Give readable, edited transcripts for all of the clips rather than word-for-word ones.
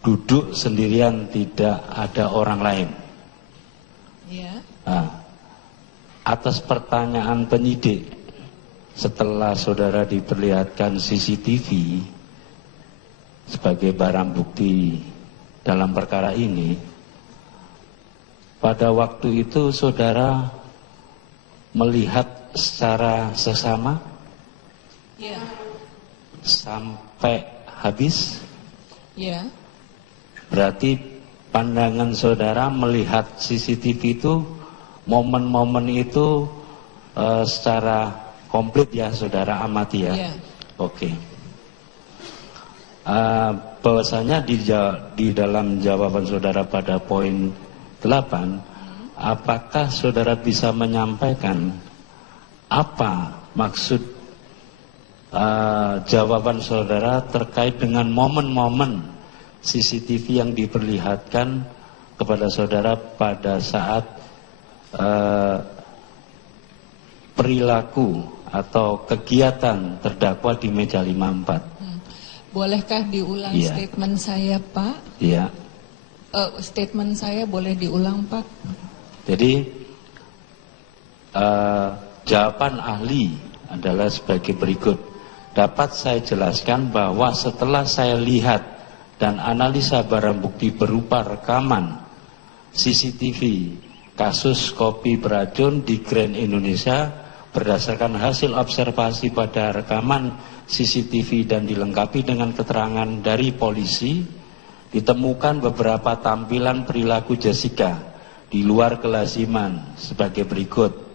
duduk sendirian, tidak ada orang lain. Ya. Nah, atas pertanyaan penyidik, setelah saudara diperlihatkan CCTV sebagai barang bukti dalam perkara ini, pada waktu itu saudara melihat secara seksama Ya. sampai habis? Ya. Berarti pandangan saudara melihat CCTV itu, momen-momen itu secara komplit ya saudara amati ya? Ya. Oke. Bahwasanya di dalam jawaban saudara pada poin 8, apakah saudara bisa menyampaikan apa maksud jawaban saudara terkait dengan momen-momen CCTV yang diperlihatkan kepada saudara pada saat perilaku atau kegiatan terdakwa di meja 54. Bolehkah diulang Iya. statement saya, Pak? Iya. Statement saya boleh diulang, Pak? Jadi jawaban ahli adalah sebagai berikut. Dapat saya jelaskan bahwa setelah saya lihat dan analisa barang bukti berupa rekaman CCTV kasus kopi beracun di Grand Indonesia berdasarkan hasil observasi pada rekaman CCTV dan dilengkapi dengan keterangan dari polisi, ditemukan beberapa tampilan perilaku Jessica di luar kelaziman sebagai berikut.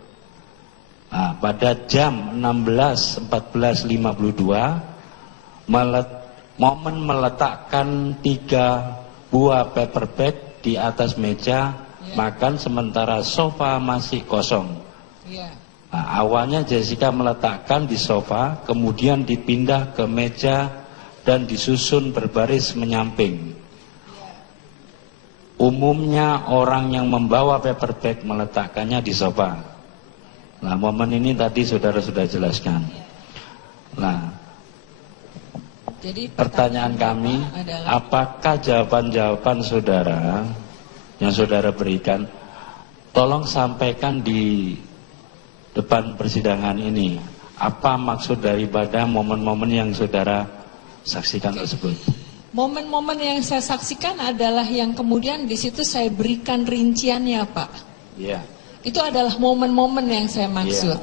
Nah, pada jam 16.14.52 momen meletakkan 3 buah paper bag di atas meja makan sementara sofa masih kosong. Ya. Nah, awalnya Jessica meletakkan di sofa, kemudian dipindah ke meja dan disusun berbaris menyamping. Umumnya orang yang membawa paper bag meletakkannya di sofa. Nah, momen ini tadi saudara sudah jelaskan. Nah, Jadi pertanyaan kami, adalah, apakah jawaban-jawaban saudara yang saudara berikan, tolong sampaikan di depan persidangan ini, apa maksud daripada momen-momen yang saudara saksikan tersebut? momen-momen yang saya saksikan adalah yang kemudian di situ saya berikan rinciannya, Pak. Iya. Itu adalah momen-momen yang saya maksud.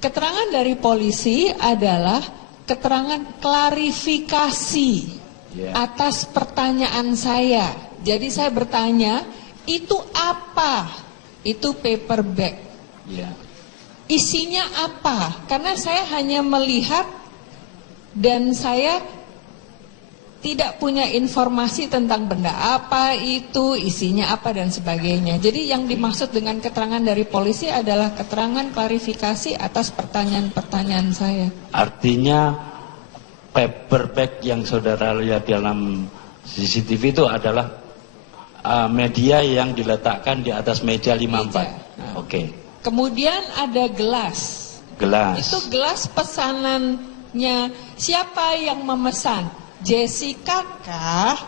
Keterangan dari polisi adalah keterangan klarifikasi atas pertanyaan saya. Jadi saya bertanya, itu apa? Itu paper bag. Isinya apa? Karena saya hanya melihat dan saya tidak punya informasi tentang benda apa itu, isinya apa dan sebagainya. Jadi yang dimaksud dengan keterangan dari polisi adalah keterangan klarifikasi atas pertanyaan-pertanyaan saya. Artinya paper bag yang saudara lihat dalam CCTV itu adalah media yang diletakkan di atas meja 54. Oke. Kemudian ada gelas. Gelas. Itu gelas pesanannya siapa yang memesan? Jessica kah?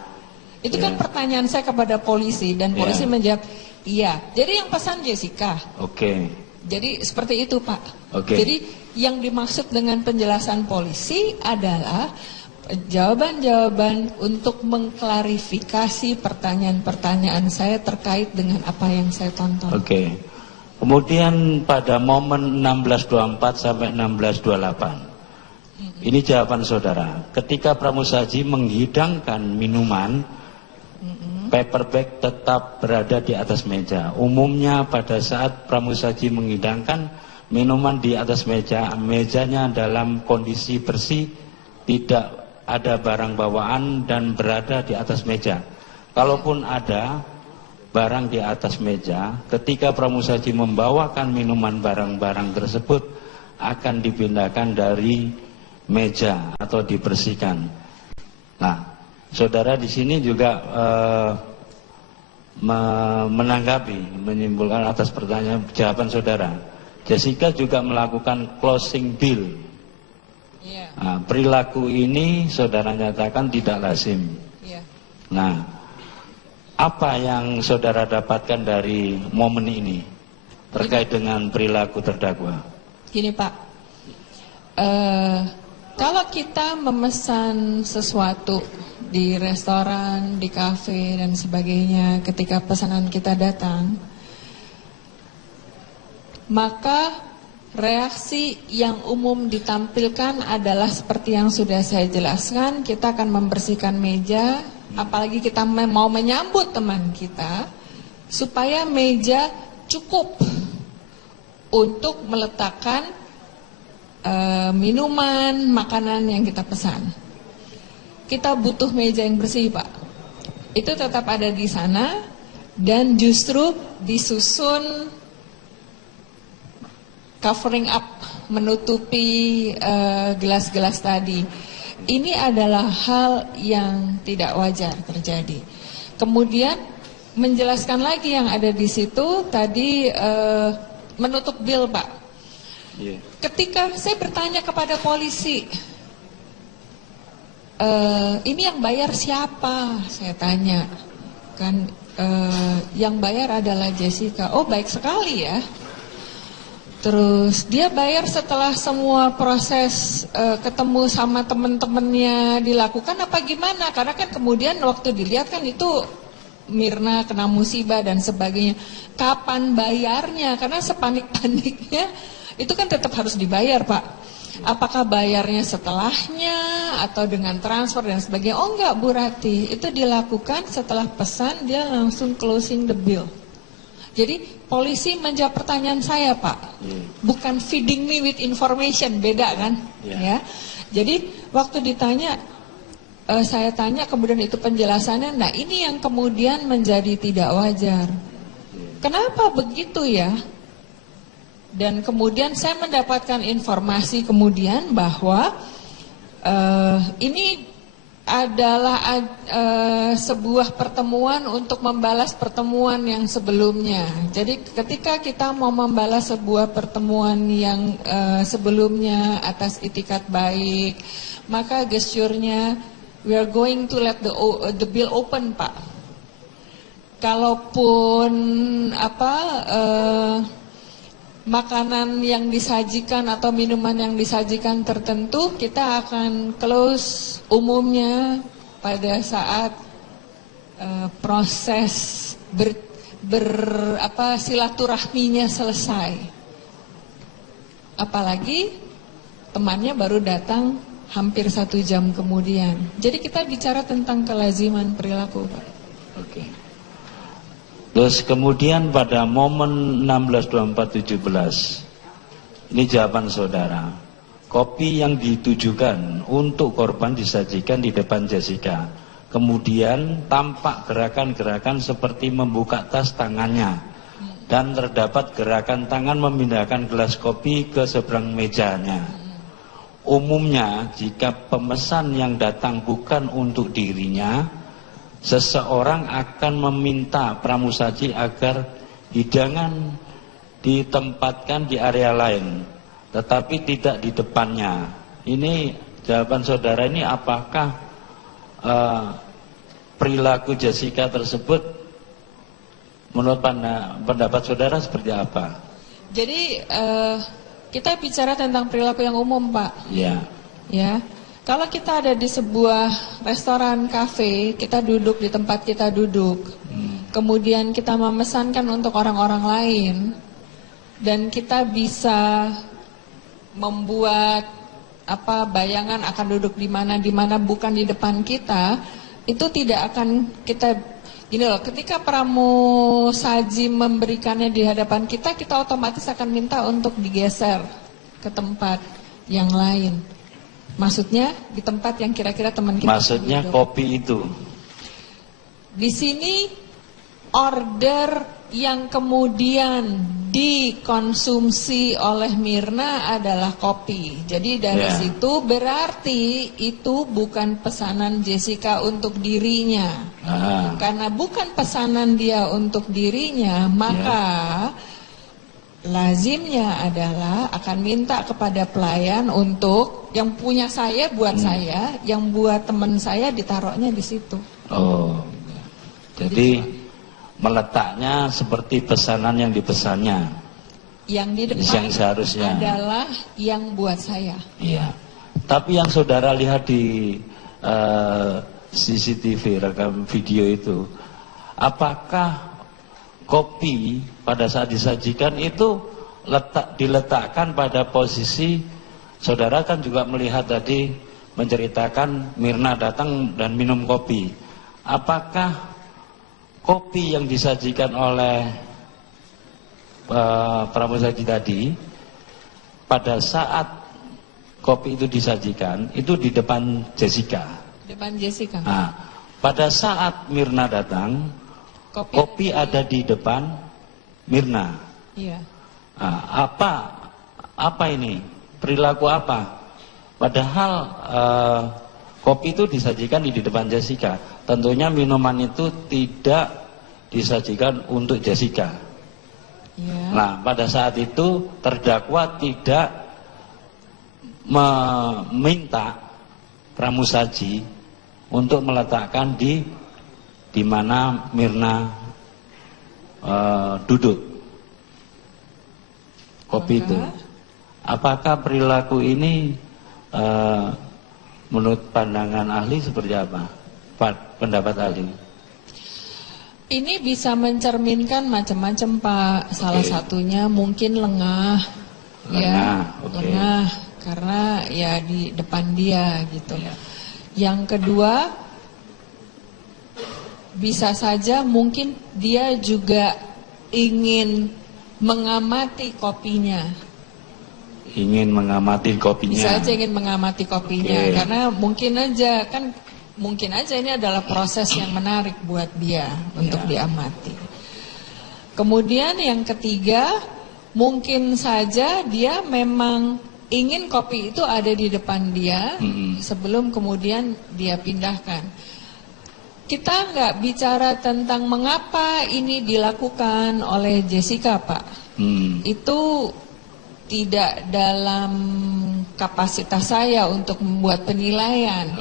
Itu kan pertanyaan saya kepada polisi dan polisi menjawab iya. Jadi yang pesan Jessica. Oke. Jadi seperti itu, Pak. Oke. Jadi yang dimaksud dengan penjelasan polisi adalah jawaban-jawaban untuk mengklarifikasi pertanyaan-pertanyaan saya terkait dengan apa yang saya tonton. Oke. Kemudian pada momen 16.24 sampai 16.28. Ini jawaban saudara. Ketika pramusaji menghidangkan minuman, paper bag tetap berada di atas meja. Umumnya pada saat pramusaji menghidangkan minuman di atas meja, mejanya dalam kondisi bersih, tidak ada barang bawaan dan berada di atas meja. Kalaupun ada barang di atas meja, ketika pramusaji membawakan minuman barang-barang tersebut akan dipindahkan dari meja atau dibersihkan. Nah, saudara di sini juga menanggapi, menyimpulkan atas pertanyaan jawaban saudara. Jessica juga melakukan closing bill. Iya. Nah, perilaku ini saudara nyatakan tidak lazim. Ya. Nah, apa yang saudara dapatkan dari momen ini terkait dengan perilaku terdakwa? Gini Pak, kalau kita memesan sesuatu di restoran, di kafe dan sebagainya, ketika pesanan kita datang, maka reaksi yang umum ditampilkan adalah seperti yang sudah saya jelaskan. Kita akan membersihkan meja, apalagi kita mau menyambut teman kita, supaya meja cukup untuk meletakkan minuman, makanan yang kita pesan. Kita butuh meja yang bersih, Pak. Itu tetap ada di sana dan justru disusun covering up, menutupi gelas-gelas tadi. Ini adalah hal yang tidak wajar terjadi. Kemudian menjelaskan lagi yang ada di situ tadi menutup bil, Pak. Yeah. Ketika saya bertanya kepada polisi, ini yang bayar siapa? Saya tanya, kan yang bayar adalah Jessica. Oh, baik sekali ya. Terus dia bayar setelah semua proses ketemu sama teman-temannya dilakukan apa gimana? Karena kan kemudian waktu dilihat kan itu Mirna kena musibah dan sebagainya. Kapan bayarnya? Karena sepanik-paniknya itu kan tetap harus dibayar, Pak. Apakah bayarnya setelahnya atau dengan transfer dan sebagainya? Oh enggak, Bu Rati. Itu dilakukan setelah pesan dia langsung closing the bill. Jadi polisi menjawab pertanyaan saya, Pak, bukan feeding me with information, beda kan? Ya. Jadi waktu ditanya, saya tanya kemudian itu penjelasannya. Nah ini yang kemudian menjadi tidak wajar. Kenapa begitu ya? Dan kemudian saya mendapatkan informasi kemudian bahwa ini adalah sebuah pertemuan untuk membalas pertemuan yang sebelumnya. Jadi ketika kita mau membalas sebuah pertemuan yang sebelumnya atas itikat baik, maka gesturnya we are going to let the bill open, Pak. Kalaupun makanan yang disajikan atau minuman yang disajikan tertentu, kita akan close umumnya pada saat proses silaturahminya selesai. Apalagi temannya baru datang hampir 1 jam kemudian. Jadi kita bicara tentang kelaziman perilaku, Pak. Oke. Terus kemudian pada momen 16/24/17, ini jawaban saudara, kopi yang ditujukan untuk korban disajikan di depan Jessica. Kemudian tampak gerakan-gerakan seperti membuka tas tangannya dan terdapat gerakan tangan memindahkan gelas kopi ke seberang mejanya. Umumnya jika pemesan yang datang bukan untuk dirinya, seseorang akan meminta pramusaji agar hidangan ditempatkan di area lain, tetapi tidak di depannya. Ini jawaban saudara ini apakah perilaku Jessica tersebut menurut pendapat saudara seperti apa? Jadi kita bicara tentang perilaku yang umum, Pak. Ya. Ya. Kalau kita ada di sebuah restoran, kafe, kita duduk di tempat kita duduk. Kemudian kita memesankan untuk orang-orang lain. Dan kita bisa membuat bayangan akan duduk di mana bukan di depan kita. Itu tidak akan kita, gini loh, ketika pramusaji memberikannya di hadapan kita, kita otomatis akan minta untuk digeser ke tempat yang lain. Maksudnya di tempat yang kira-kira teman kita. Maksudnya kopi itu. Di sini order yang kemudian dikonsumsi oleh Mirna adalah kopi. Jadi dari situ berarti itu bukan pesanan Jessica untuk dirinya. Karena bukan pesanan dia untuk dirinya, maka lazimnya adalah akan minta kepada pelayan untuk yang punya saya buat saya, yang buat teman saya ditaruhnya di situ. Oh, jadi meletaknya seperti pesanan yang dipesannya. Yang di depan yang seharusnya adalah yang buat saya. Iya. Tapi yang saudara lihat di CCTV rekam video itu, apakah kopi pada saat disajikan itu diletakkan pada posisi, saudara kan juga melihat tadi menceritakan Mirna datang dan minum kopi. Apakah kopi yang disajikan oleh pramusaji tadi pada saat kopi itu disajikan itu di depan Jessica? Depan Jessica. Nah, pada saat Mirna datang, kopi ada di depan Mirna. Iya. Nah, apa ini? Perilaku apa? Padahal kopi itu disajikan di depan Jessica. Tentunya minuman itu tidak disajikan untuk Jessica. Ya. Nah, pada saat itu terdakwa tidak meminta pramusaji untuk meletakkan di mana Mirna duduk kopi itu. Apakah perilaku ini menurut pandangan ahli seperti apa? Pendapat ahli? Ini bisa mencerminkan macam-macam, Pak. Salah satunya mungkin lengah, lengah karena ya di depan dia gitu. Ya. Yang kedua, bisa saja mungkin dia juga ingin mengamati kopinya. Ingin mengamati kopinya. Bisa aja ingin mengamati kopinya, karena mungkin aja ini adalah proses yang menarik buat dia untuk diamati. Kemudian yang ketiga, mungkin saja dia memang ingin kopi itu ada di depan dia sebelum kemudian dia pindahkan. Kita nggak bicara tentang mengapa ini dilakukan oleh Jessica, Pak. Itu tidak dalam kapasitas saya untuk membuat penilaian.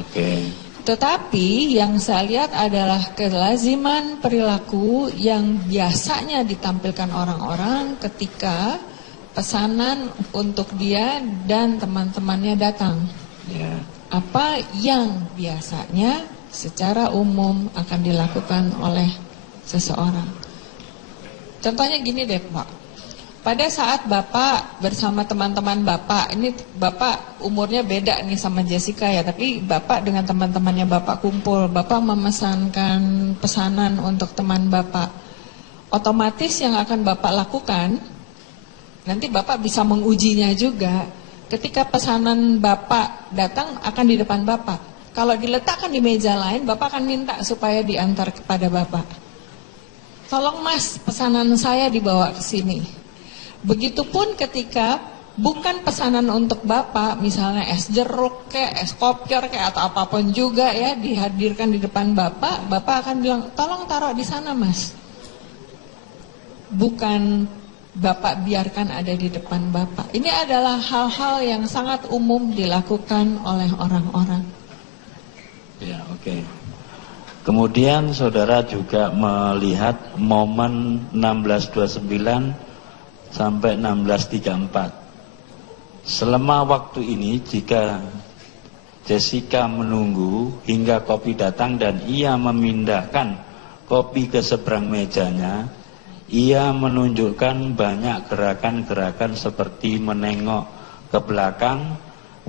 Tetapi yang saya lihat adalah kelaziman perilaku yang biasanya ditampilkan orang-orang ketika pesanan untuk dia dan teman-temannya datang. Apa yang biasanya secara umum akan dilakukan oleh seseorang. Contohnya gini deh, Pak. Pada saat Bapak bersama teman-teman Bapak, ini Bapak umurnya beda nih sama Jessica ya, tapi Bapak dengan teman-temannya Bapak kumpul, Bapak memesankan pesanan untuk teman Bapak. Otomatis yang akan Bapak lakukan, nanti Bapak bisa mengujinya juga, ketika pesanan Bapak datang akan di depan Bapak. Kalau diletakkan di meja lain, Bapak akan minta supaya diantar kepada Bapak. Tolong Mas, pesanan saya dibawa ke sini. Begitupun ketika bukan pesanan untuk Bapak, misalnya es jeruk kayak es kopior kayak atau apapun juga ya, dihadirkan di depan Bapak, Bapak akan bilang, tolong taruh di sana Mas. Bukan Bapak biarkan ada di depan Bapak. Ini adalah hal-hal yang sangat umum dilakukan oleh orang-orang. Ya, oke. Kemudian saudara juga melihat momen 1629 sampai 1634. Selama waktu ini jika Jessica menunggu hingga kopi datang dan ia memindahkan kopi ke seberang mejanya, ia menunjukkan banyak gerakan-gerakan seperti menengok ke belakang,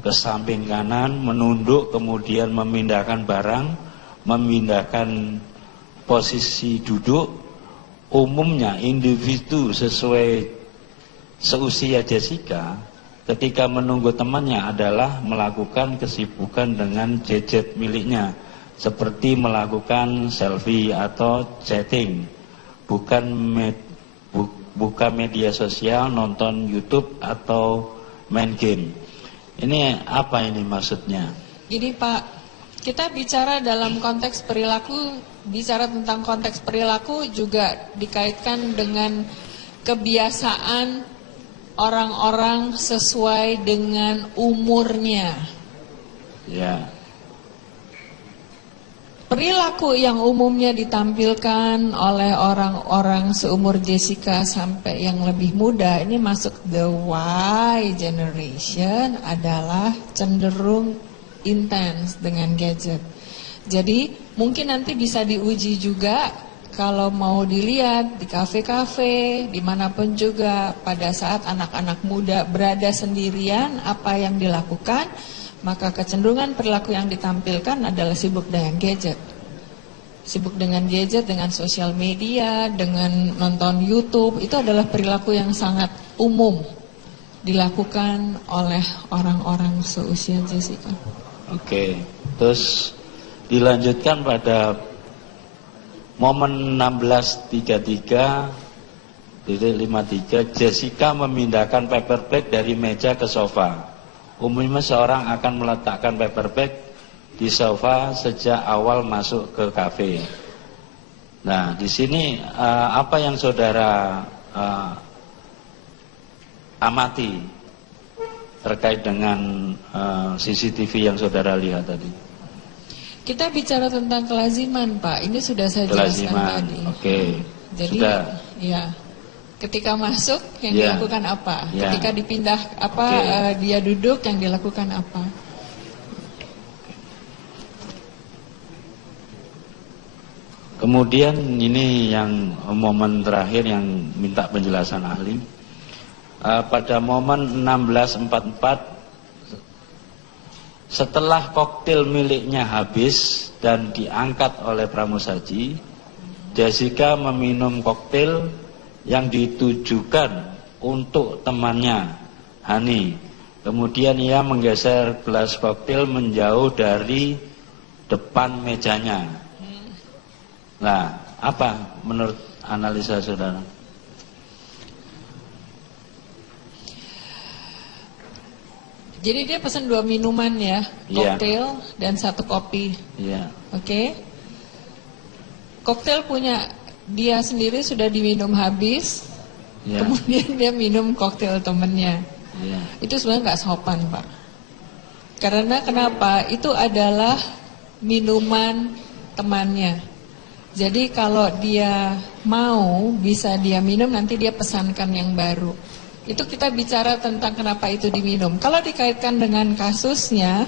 ke samping kanan, menunduk, kemudian memindahkan barang, memindahkan posisi duduk. Umumnya individu sesuai seusia Jessica ketika menunggu temannya adalah melakukan kesibukan dengan gadget miliknya, seperti melakukan selfie atau chatting, buka media sosial, nonton YouTube atau main game. Ini apa ini maksudnya? Gini Pak, kita bicara dalam konteks perilaku, bicara tentang konteks perilaku juga dikaitkan dengan kebiasaan orang-orang sesuai dengan umurnya. Ya. Perilaku yang umumnya ditampilkan oleh orang-orang seumur Jessica sampai yang lebih muda, ini masuk the Y generation, adalah cenderung intens dengan gadget. Jadi mungkin nanti bisa diuji juga kalau mau dilihat di kafe-kafe, dimanapun juga, pada saat anak-anak muda berada sendirian, apa yang dilakukan, maka kecenderungan perilaku yang ditampilkan adalah sibuk dengan gadget. Sibuk dengan gadget, dengan sosial media, dengan nonton YouTube, itu adalah perilaku yang sangat umum dilakukan oleh orang-orang seusia Jessica. Oke, terus dilanjutkan pada momen 16:33:53, Jessica memindahkan paper bag dari meja ke sofa. Umumnya seorang akan meletakkan paper bag di sofa sejak awal masuk ke kafe. Nah, di sini apa yang saudara amati terkait dengan CCTV yang saudara lihat tadi? Kita bicara tentang kelaziman, Pak. Ini sudah saya jelaskan tadi. Oke. Jadi, sudah. Ya. Ketika masuk yang Ya. dilakukan apa? Ya. Ketika dipindah apa? Dia duduk yang dilakukan apa? Kemudian ini yang momen terakhir yang minta penjelasan ahli. Pada momen 16:44, setelah koktail miliknya habis dan diangkat oleh pramusaji, Jessica meminum koktail yang ditujukan untuk temannya, Hani. Kemudian ia menggeser gelas koktail menjauh dari depan mejanya. Nah, apa menurut analisa saudara? Jadi dia pesan 2 minuman ya, koktail dan 1 kopi. Iya. Oke. Koktail punya dia sendiri sudah diminum habis, kemudian dia minum koktail temennya. Itu sebenarnya nggak sopan, Pak. Karena kenapa? Itu adalah minuman temannya. Jadi kalau dia mau bisa dia minum, nanti dia pesankan yang baru. Itu kita bicara tentang kenapa itu diminum. Kalau dikaitkan dengan kasusnya,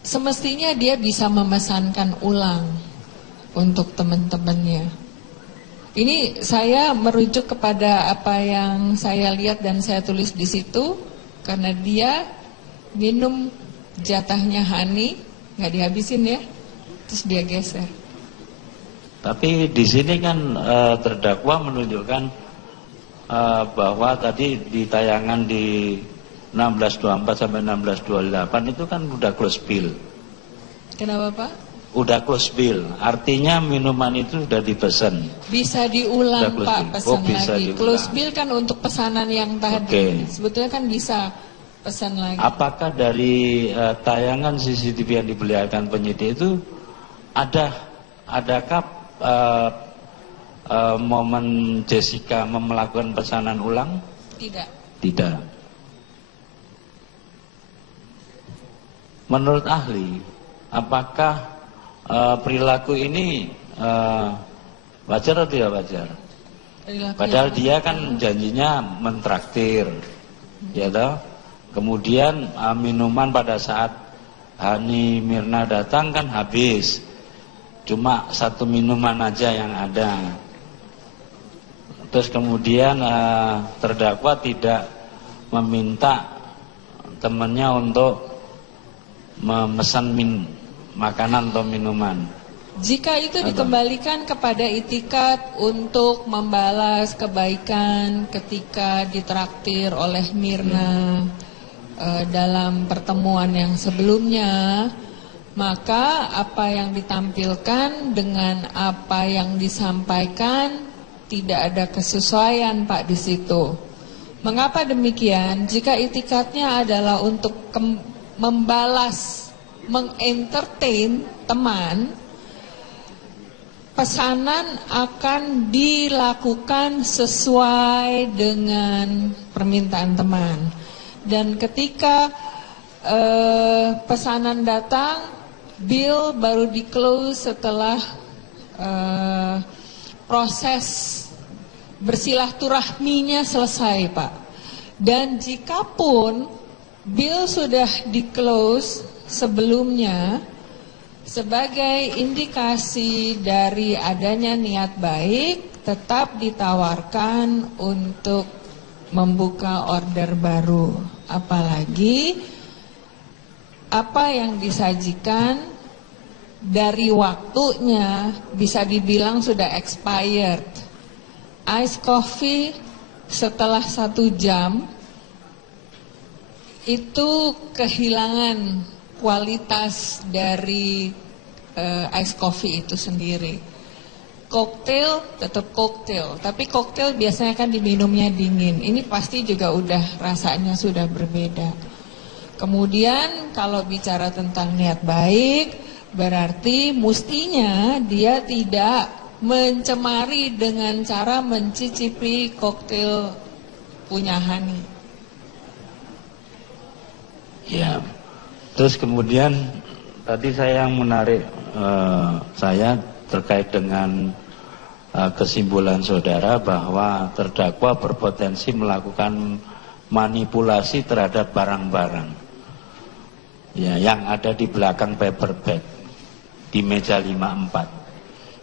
semestinya dia bisa memesankan ulang untuk teman-temannya. Ini saya merujuk kepada apa yang saya lihat dan saya tulis di situ, karena dia minum jatahnya Hani, nggak dihabisin ya, terus dia geser. Tapi di sini kan terdakwa menunjukkan bahwa tadi di tayangan di 16:24 sampai 16:28 itu kan udah close bill. Kenapa, Pak? Udah close bill, artinya minuman itu sudah dipesan. Bisa diulang, Pak, pesan lagi. Diulang. Close bill kan untuk pesanan yang tadi. Sebetulnya kan bisa pesan lagi. Apakah dari tayangan CCTV yang diperlihatkan penyidik itu adakah momen Jessica melakukan pesanan ulang? Tidak. Tidak. Menurut ahli, apakah perilaku ini wajar atau tidak wajar? Padahal dia kan janjinya mentraktir, ya toh. Kemudian minuman pada saat Hani Mirna datang kan habis, cuma 1 minuman aja yang ada. Terus kemudian terdakwa tidak meminta temannya untuk memesan makanan atau minuman. Jika itu dikembalikan kepada itikat untuk membalas kebaikan ketika ditraktir oleh Mirna dalam pertemuan yang sebelumnya, maka apa yang ditampilkan dengan apa yang disampaikan tidak ada kesesuaian, Pak, di situ. Mengapa demikian? Jika itikatnya adalah untuk membalas, mengentertain teman, pesanan akan dilakukan sesuai dengan permintaan teman. Dan ketika pesanan datang, bill baru di-close setelah proses bersilaturahminya selesai, Pak. Dan jikapun bill sudah di-close sebelumnya, sebagai indikasi dari adanya niat baik, tetap ditawarkan untuk membuka order baru. Apalagi apa yang disajikan dari waktunya bisa dibilang sudah expired. Ice coffee setelah 1 jam itu kehilangan kualitas dari ice coffee itu sendiri. Koktail tetap koktail, tapi koktail biasanya kan diminumnya dingin. Ini pasti juga udah rasanya sudah berbeda. Kemudian kalau bicara tentang niat baik, berarti mestinya dia tidak mencemari dengan cara mencicipi koktail punya Hani. Ya. Terus kemudian tadi saya yang menarik saya terkait dengan kesimpulan saudara bahwa terdakwa berpotensi melakukan manipulasi terhadap barang-barang ya, yang ada di belakang paper bag di meja 54.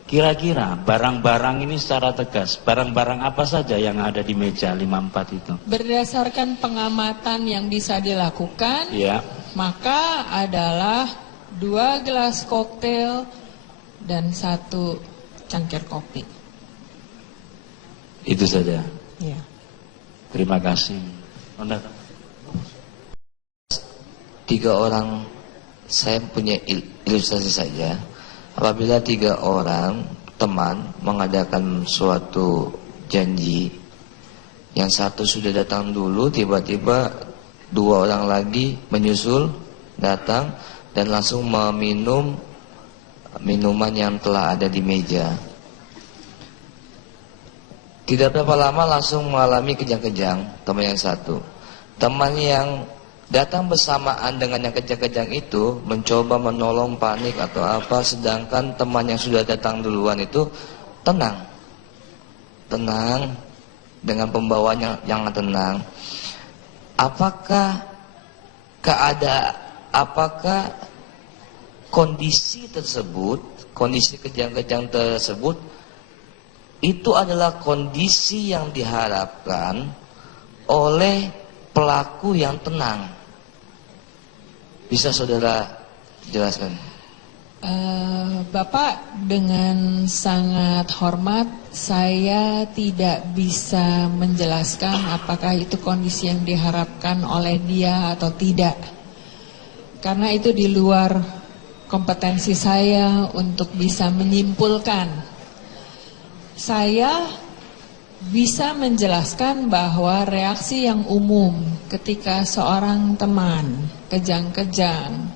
Kira-kira barang-barang ini secara tegas, barang-barang apa saja yang ada di meja 54 itu? Berdasarkan pengamatan yang bisa dilakukan, ya, maka adalah 2 gelas koktail dan 1 cangkir kopi. Itu saja. Ya. Terima kasih. 3 orang, saya punya ilustrasi saja. Apabila 3 orang teman mengadakan suatu janji, yang satu sudah datang dulu, tiba-tiba 2 orang lagi menyusul datang dan langsung meminum minuman yang telah ada di meja. Tidak berapa lama langsung mengalami kejang-kejang teman yang satu. Teman yang datang bersamaan dengan yang kejang-kejang itu mencoba menolong, panik atau apa, sedangkan teman yang sudah datang duluan itu tenang dengan pembawaan yang tenang. Apakah kondisi tersebut, kondisi kejang-kejang tersebut itu adalah kondisi yang diharapkan oleh pelaku yang tenang? Bisa saudara jelaskan? Bapak, dengan sangat hormat, saya tidak bisa menjelaskan apakah itu kondisi yang diharapkan oleh dia atau tidak. Karena itu di luar kompetensi saya untuk bisa menyimpulkan. Saya bisa menjelaskan bahwa reaksi yang umum ketika seorang teman kejang-kejang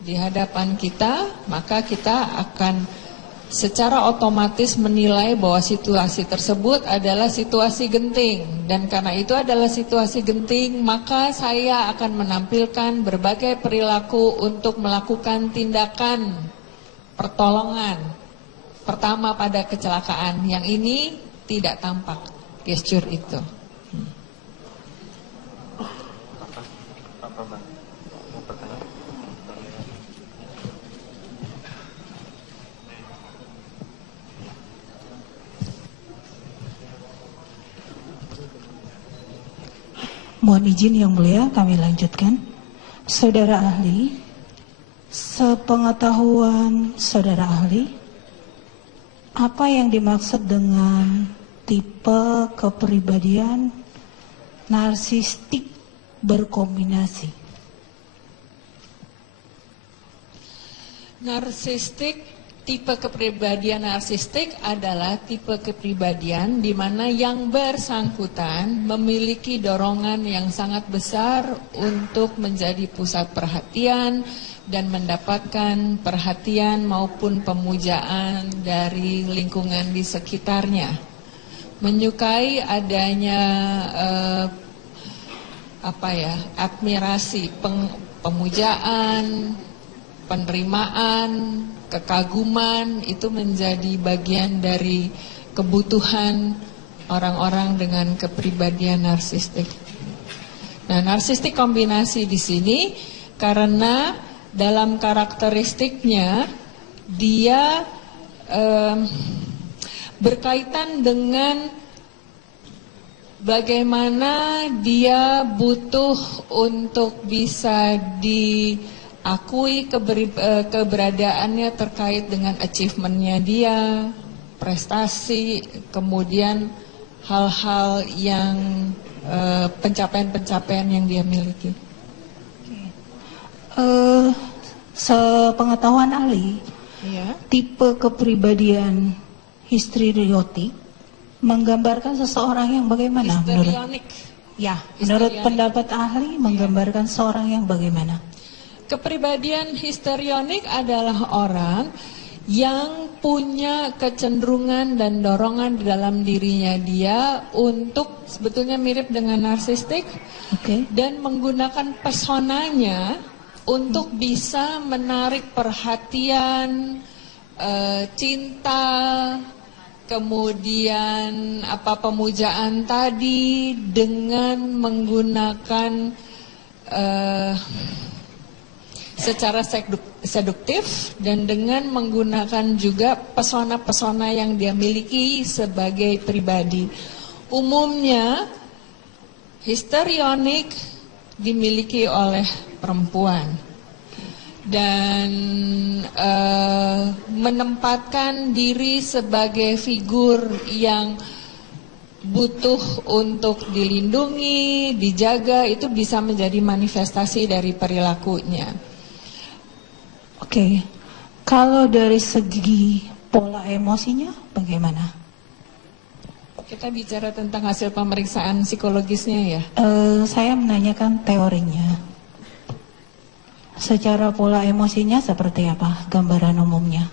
di hadapan kita, maka kita akan secara otomatis menilai bahwa situasi tersebut adalah situasi genting. Dan karena itu adalah situasi genting, maka saya akan menampilkan berbagai perilaku untuk melakukan tindakan pertolongan. Pertama pada kecelakaan, yang ini tidak tampak gesture itu. Mohon izin yang mulia, kami lanjutkan. Saudara ahli, sepengetahuan saudara ahli, apa yang dimaksud dengan tipe kepribadian narsistik berkombinasi? Narsistik tipe kepribadian narsistik adalah tipe kepribadian di mana yang bersangkutan memiliki dorongan yang sangat besar untuk menjadi pusat perhatian dan mendapatkan perhatian maupun pemujaan dari lingkungan di sekitarnya. Menyukai adanya admirasi, pemujaan, penerimaan, kekaguman, itu menjadi bagian dari kebutuhan orang-orang dengan kepribadian narsistik. Nah, narsistik kombinasi di sini karena dalam karakteristiknya dia berkaitan dengan bagaimana dia butuh untuk bisa diakui keberadaannya terkait dengan achievement-nya dia, prestasi, kemudian hal-hal yang pencapaian-pencapaian yang dia miliki. Sepengetahuan Ali, Ya. tipe kepribadian histrionik menggambarkan seseorang yang bagaimana? Histrionik. Menurut Histrionik. pendapat ahli menggambarkan seorang yang bagaimana? Kepribadian histrionik adalah orang yang punya kecenderungan dan dorongan di dalam dirinya dia untuk sebetulnya mirip dengan narsistik, dan menggunakan pesonanya untuk bisa menarik perhatian, cinta, kemudian pemujaan tadi dengan menggunakan secara seduktif dan dengan menggunakan juga pesona-pesona yang dia miliki sebagai pribadi. Umumnya histrionik dimiliki oleh perempuan dan menempatkan diri sebagai figur yang butuh untuk dilindungi, dijaga, itu bisa menjadi manifestasi dari perilakunya. Kalau dari segi pola emosinya bagaimana? Kita bicara tentang hasil pemeriksaan psikologisnya ya. Saya menanyakan teorinya. Secara pola emosinya seperti apa gambaran umumnya?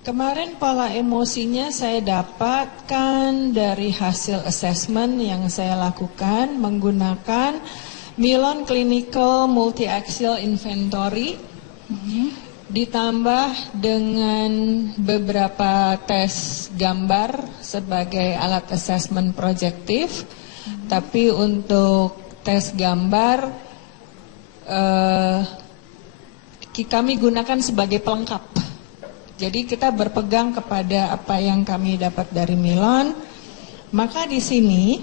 Kemarin pola emosinya saya dapatkan dari hasil assessment yang saya lakukan menggunakan Milan Clinical Multi-Axial Inventory, ditambah dengan beberapa tes gambar sebagai alat assessment projektif. Tapi untuk tes gambar kami gunakan sebagai pelengkap. Jadi kita berpegang kepada apa yang kami dapat dari Milan. Maka di sini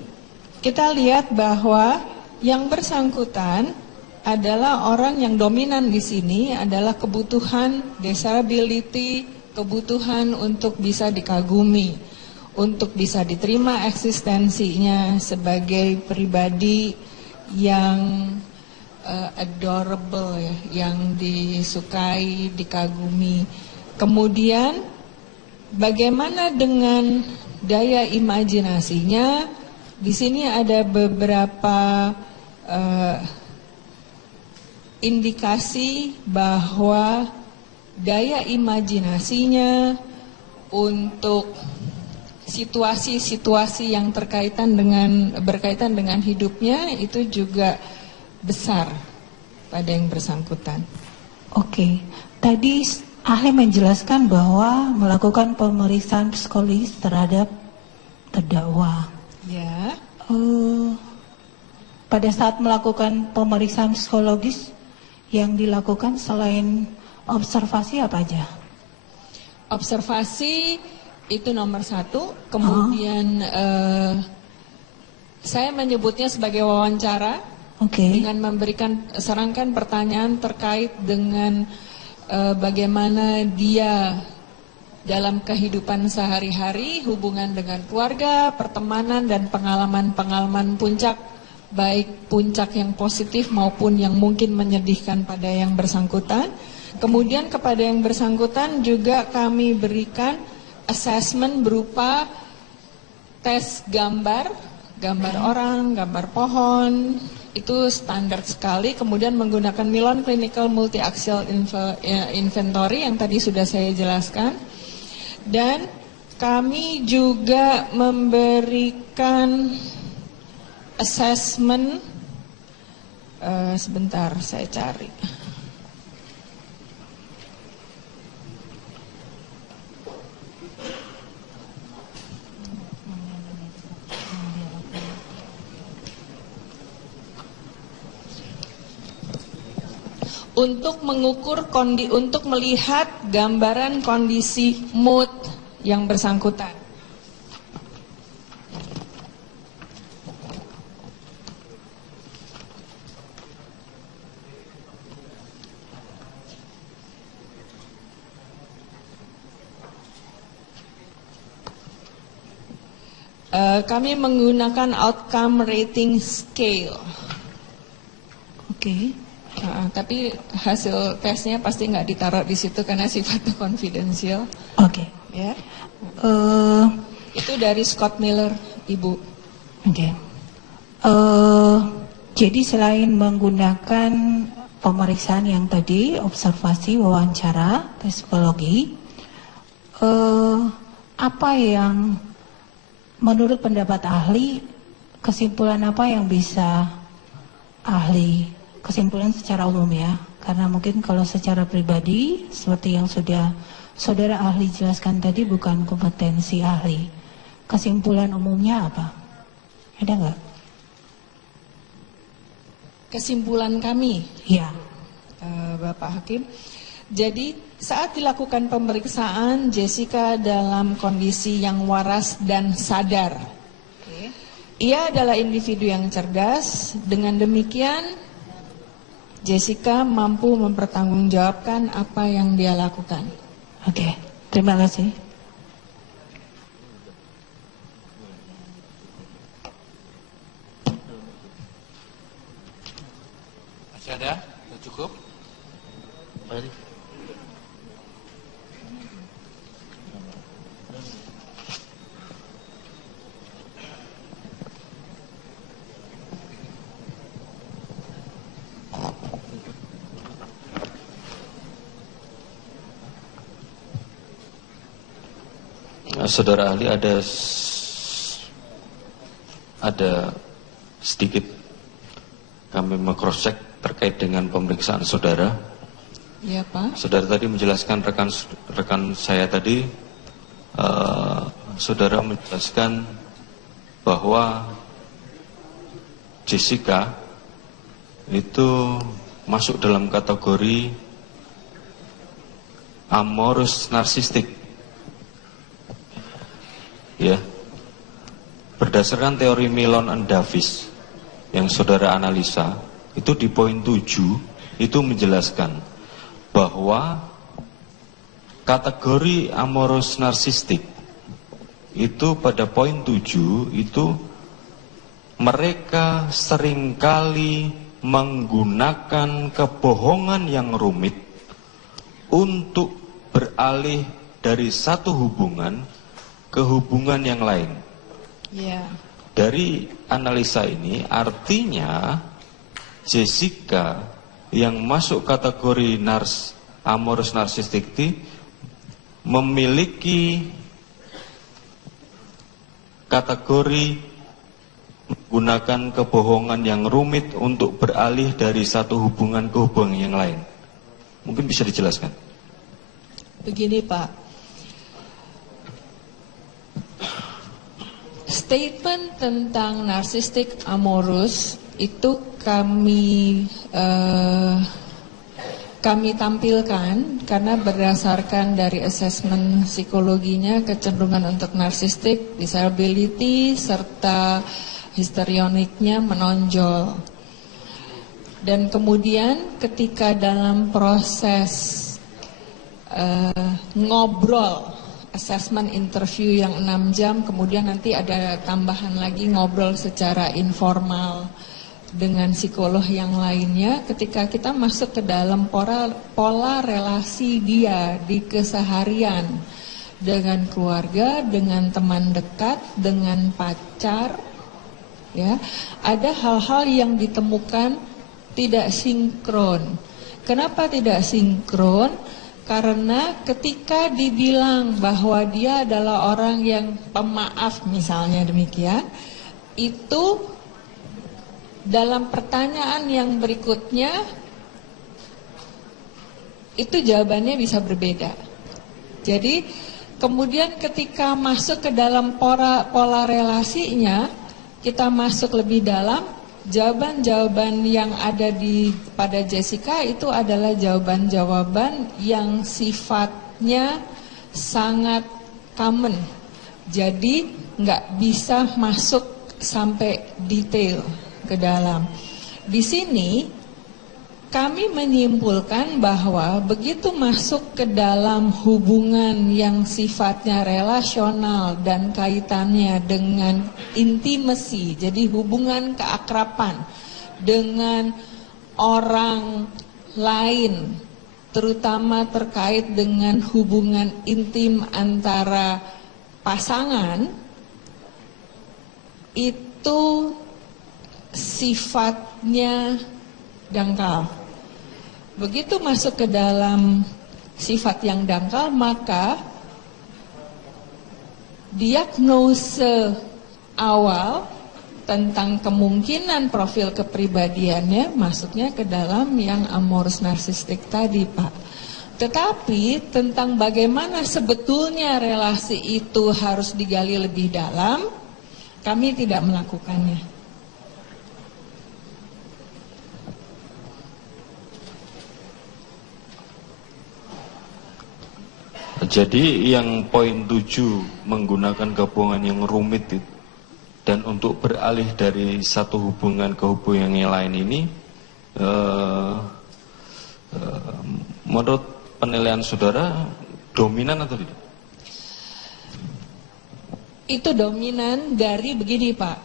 kita lihat bahwa yang bersangkutan adalah orang yang dominan di sini adalah kebutuhan desirability, kebutuhan untuk bisa dikagumi, untuk bisa diterima eksistensinya sebagai pribadi yang adorable ya, yang disukai, dikagumi. Kemudian bagaimana dengan daya imajinasinya? Di sini ada beberapa indikasi bahwa daya imajinasinya untuk situasi-situasi yang berkaitan dengan hidupnya itu juga besar pada yang bersangkutan. Tadi ahli menjelaskan bahwa melakukan pemeriksaan psikologis terhadap terdakwa. Ya. Pada saat melakukan pemeriksaan psikologis yang dilakukan selain observasi apa aja? Observasi itu nomor satu. Kemudian saya menyebutnya sebagai wawancara dengan memberikan serangkaian pertanyaan terkait dengan bagaimana dia dalam kehidupan sehari-hari, hubungan dengan keluarga, pertemanan, dan pengalaman-pengalaman puncak baik puncak yang positif maupun yang mungkin menyedihkan pada yang bersangkutan. Kemudian kepada yang bersangkutan juga kami berikan assessment berupa tes gambar orang, gambar pohon, itu standar sekali. Kemudian menggunakan Milon Clinical Multi-Axial Inventory yang tadi sudah saya jelaskan. Dan kami juga memberikan assessment, sebentar saya cari. Untuk mengukur untuk melihat gambaran kondisi mood yang bersangkutan. Kami menggunakan outcome rating scale. Oke. Tapi hasil tesnya pasti nggak ditaruh di situ karena sifatnya konfidensial. Oke. Ya. Itu dari Scott Miller, Ibu. Oke. Jadi selain menggunakan pemeriksaan yang tadi, observasi, wawancara, tes psikologi, apa yang menurut pendapat ahli, kesimpulan apa yang bisa ahli, kesimpulan secara umum ya, karena mungkin kalau secara pribadi seperti yang sudah saudara ahli jelaskan tadi bukan kompetensi ahli. Kesimpulan umumnya apa? Ada nggak? Kesimpulan kami, Ya. Bapak Hakim. Jadi saat dilakukan pemeriksaan, Jessica dalam kondisi yang waras dan sadar. Ia adalah individu yang cerdas. Dengan demikian, Jessica mampu mempertanggungjawabkan apa yang dia lakukan. Oke, terima kasih. Masih ada? Sudah cukup? Mari. Saudara ahli ada sedikit kami meng-cross check terkait dengan pemeriksaan saudara. Ya Pak. Saudara tadi menjelaskan rekan saya tadi, saudara menjelaskan bahwa Jessica itu masuk dalam kategori amorous narsistik. Ya, berdasarkan teori Milon and Davis yang saudara analisa, itu di poin 7 itu menjelaskan bahwa kategori amorous narsistik itu pada poin 7 itu mereka seringkali menggunakan kebohongan yang rumit untuk beralih dari satu hubungan ke hubungan yang lain. Ya. Dari analisa ini artinya Jessica yang masuk kategori amorous narsistik memiliki kategori menggunakan kebohongan yang rumit untuk beralih dari satu hubungan ke hubungan yang lain. Mungkin bisa dijelaskan. Begini Pak. Statement tentang narsistik amorous itu kami tampilkan karena berdasarkan dari asesmen psikologinya kecenderungan untuk narsistik, disability, serta histrioniknya menonjol. Dan kemudian ketika dalam proses ngobrol, assessment interview yang 6 jam, kemudian nanti ada tambahan lagi ngobrol secara informal dengan psikolog yang lainnya ketika kita masuk ke dalam pola relasi dia di keseharian dengan keluarga, dengan teman dekat, dengan pacar, ya, ada hal-hal yang ditemukan tidak sinkron. Kenapa tidak sinkron? Karena ketika dibilang bahwa dia adalah orang yang pemaaf, misalnya demikian, itu dalam pertanyaan yang berikutnya itu jawabannya bisa berbeda. Jadi kemudian ketika masuk ke dalam pola relasinya, kita masuk lebih dalam, jawaban-jawaban yang ada pada Jessica itu adalah jawaban-jawaban yang sifatnya sangat common. Jadi nggak bisa masuk sampai detail ke dalam. Di sini kami menyimpulkan bahwa begitu masuk ke dalam hubungan yang sifatnya relasional dan kaitannya dengan intimacy, jadi hubungan keakraban dengan orang lain, terutama terkait dengan hubungan intim antara pasangan, itu sifatnya dangkal. Begitu masuk ke dalam sifat yang dangkal, maka diagnose awal tentang kemungkinan profil kepribadiannya masuknya ke dalam yang amorous narsistik tadi, Pak. Tetapi tentang bagaimana sebetulnya relasi itu harus digali lebih dalam, kami tidak melakukannya. Jadi yang poin 7 menggunakan gabungan yang rumit itu, dan untuk beralih dari satu hubungan ke hubungan yang lain ini, menurut penilaian saudara dominan atau tidak? Itu dominan dari begini, Pak.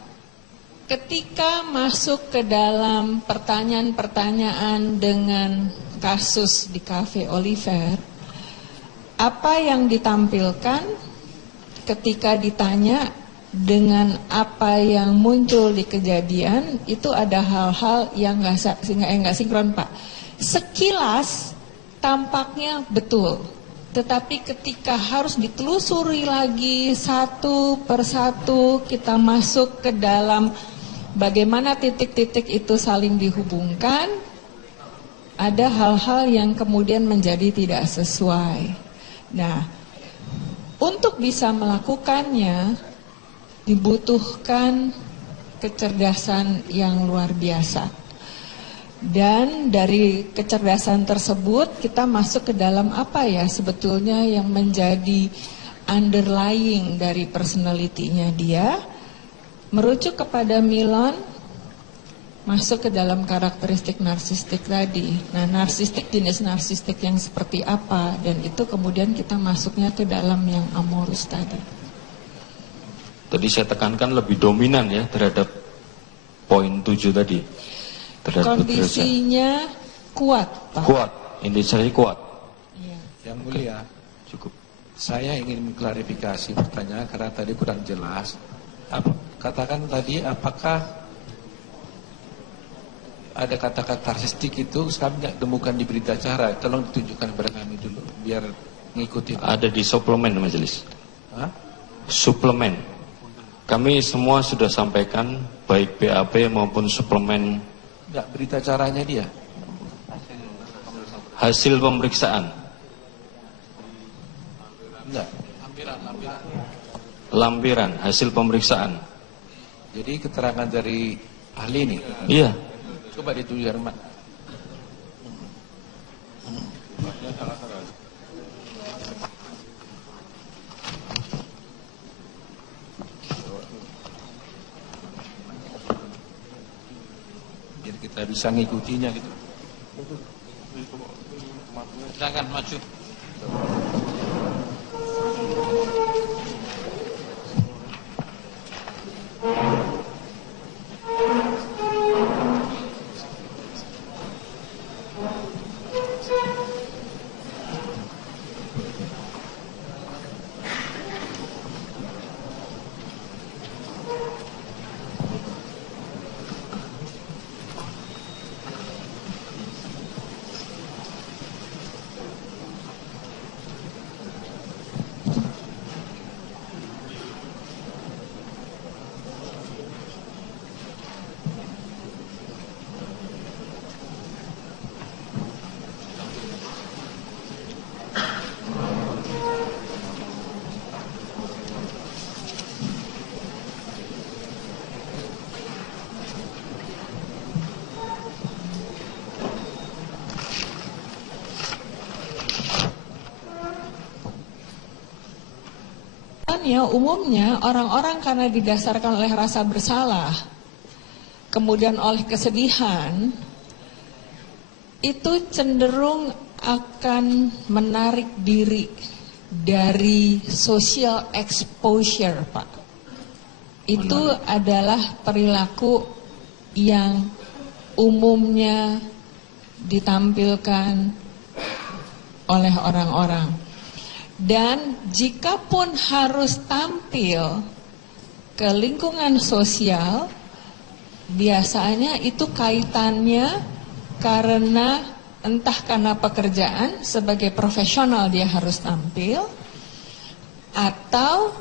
Ketika masuk ke dalam pertanyaan-pertanyaan dengan kasus di Cafe Oliver, apa yang ditampilkan ketika ditanya dengan apa yang muncul di kejadian, itu ada hal-hal yang nggak sinkron, Pak. Sekilas tampaknya betul, tetapi ketika harus ditelusuri lagi satu persatu, kita masuk ke dalam bagaimana titik-titik itu saling dihubungkan, ada hal-hal yang kemudian menjadi tidak sesuai. Nah, untuk bisa melakukannya dibutuhkan kecerdasan yang luar biasa. Dan dari kecerdasan tersebut kita masuk ke dalam apa ya sebetulnya yang menjadi underlying dari personality-nya dia. Merujuk kepada Milon, masuk ke dalam karakteristik narsistik tadi. Nah, jenis narsistik yang seperti apa, dan itu kemudian kita masuknya ke dalam yang amorous tadi. Tadi saya tekankan lebih dominan ya terhadap poin 7 tadi. Kondisinya kuat, Pak. Kuat, indikasi kuat. Ya. Yang mulia, cukup. Saya ingin mengklarifikasi pertanyaan karena tadi kurang jelas. Katakan tadi apakah ada kata-kata narsistik itu kami nggak temukan di berita acara. Tolong ditunjukkan kepada kami dulu biar ngikutin. Ada di suplemen majelis. Hah? Suplemen. Kami semua sudah sampaikan baik BAP maupun suplemen. Nggak, berita acaranya dia. Hasil pemeriksaan. Enggak. Lampiran hasil pemeriksaan. Jadi keterangan dari ahli ini. Iya. Coba ditunjukkan, Mak. Biar kita bisa ngikutinya gitu. Silakan maju. Umumnya orang-orang karena didasarkan oleh rasa bersalah, kemudian oleh kesedihan, itu cenderung akan menarik diri dari social exposure, Pak. Itu adalah perilaku yang umumnya ditampilkan oleh orang-orang. Dan jikapun harus tampil ke lingkungan sosial, biasanya itu kaitannya karena entah karena pekerjaan sebagai profesional dia harus tampil, atau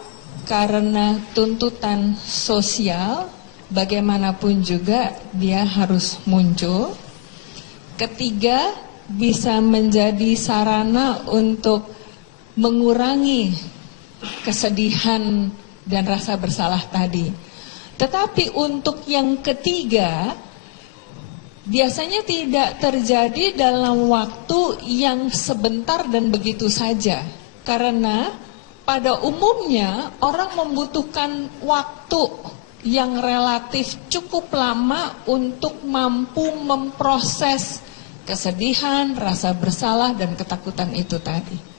karena tuntutan sosial bagaimanapun juga dia harus muncul. Ketiga, bisa menjadi sarana untuk mengurangi kesedihan dan rasa bersalah tadi. Tetapi untuk yang ketiga, biasanya tidak terjadi dalam waktu yang sebentar dan begitu saja. Karena pada umumnya orang membutuhkan waktu yang relatif cukup lama untuk mampu memproses kesedihan, rasa bersalah, dan ketakutan itu tadi.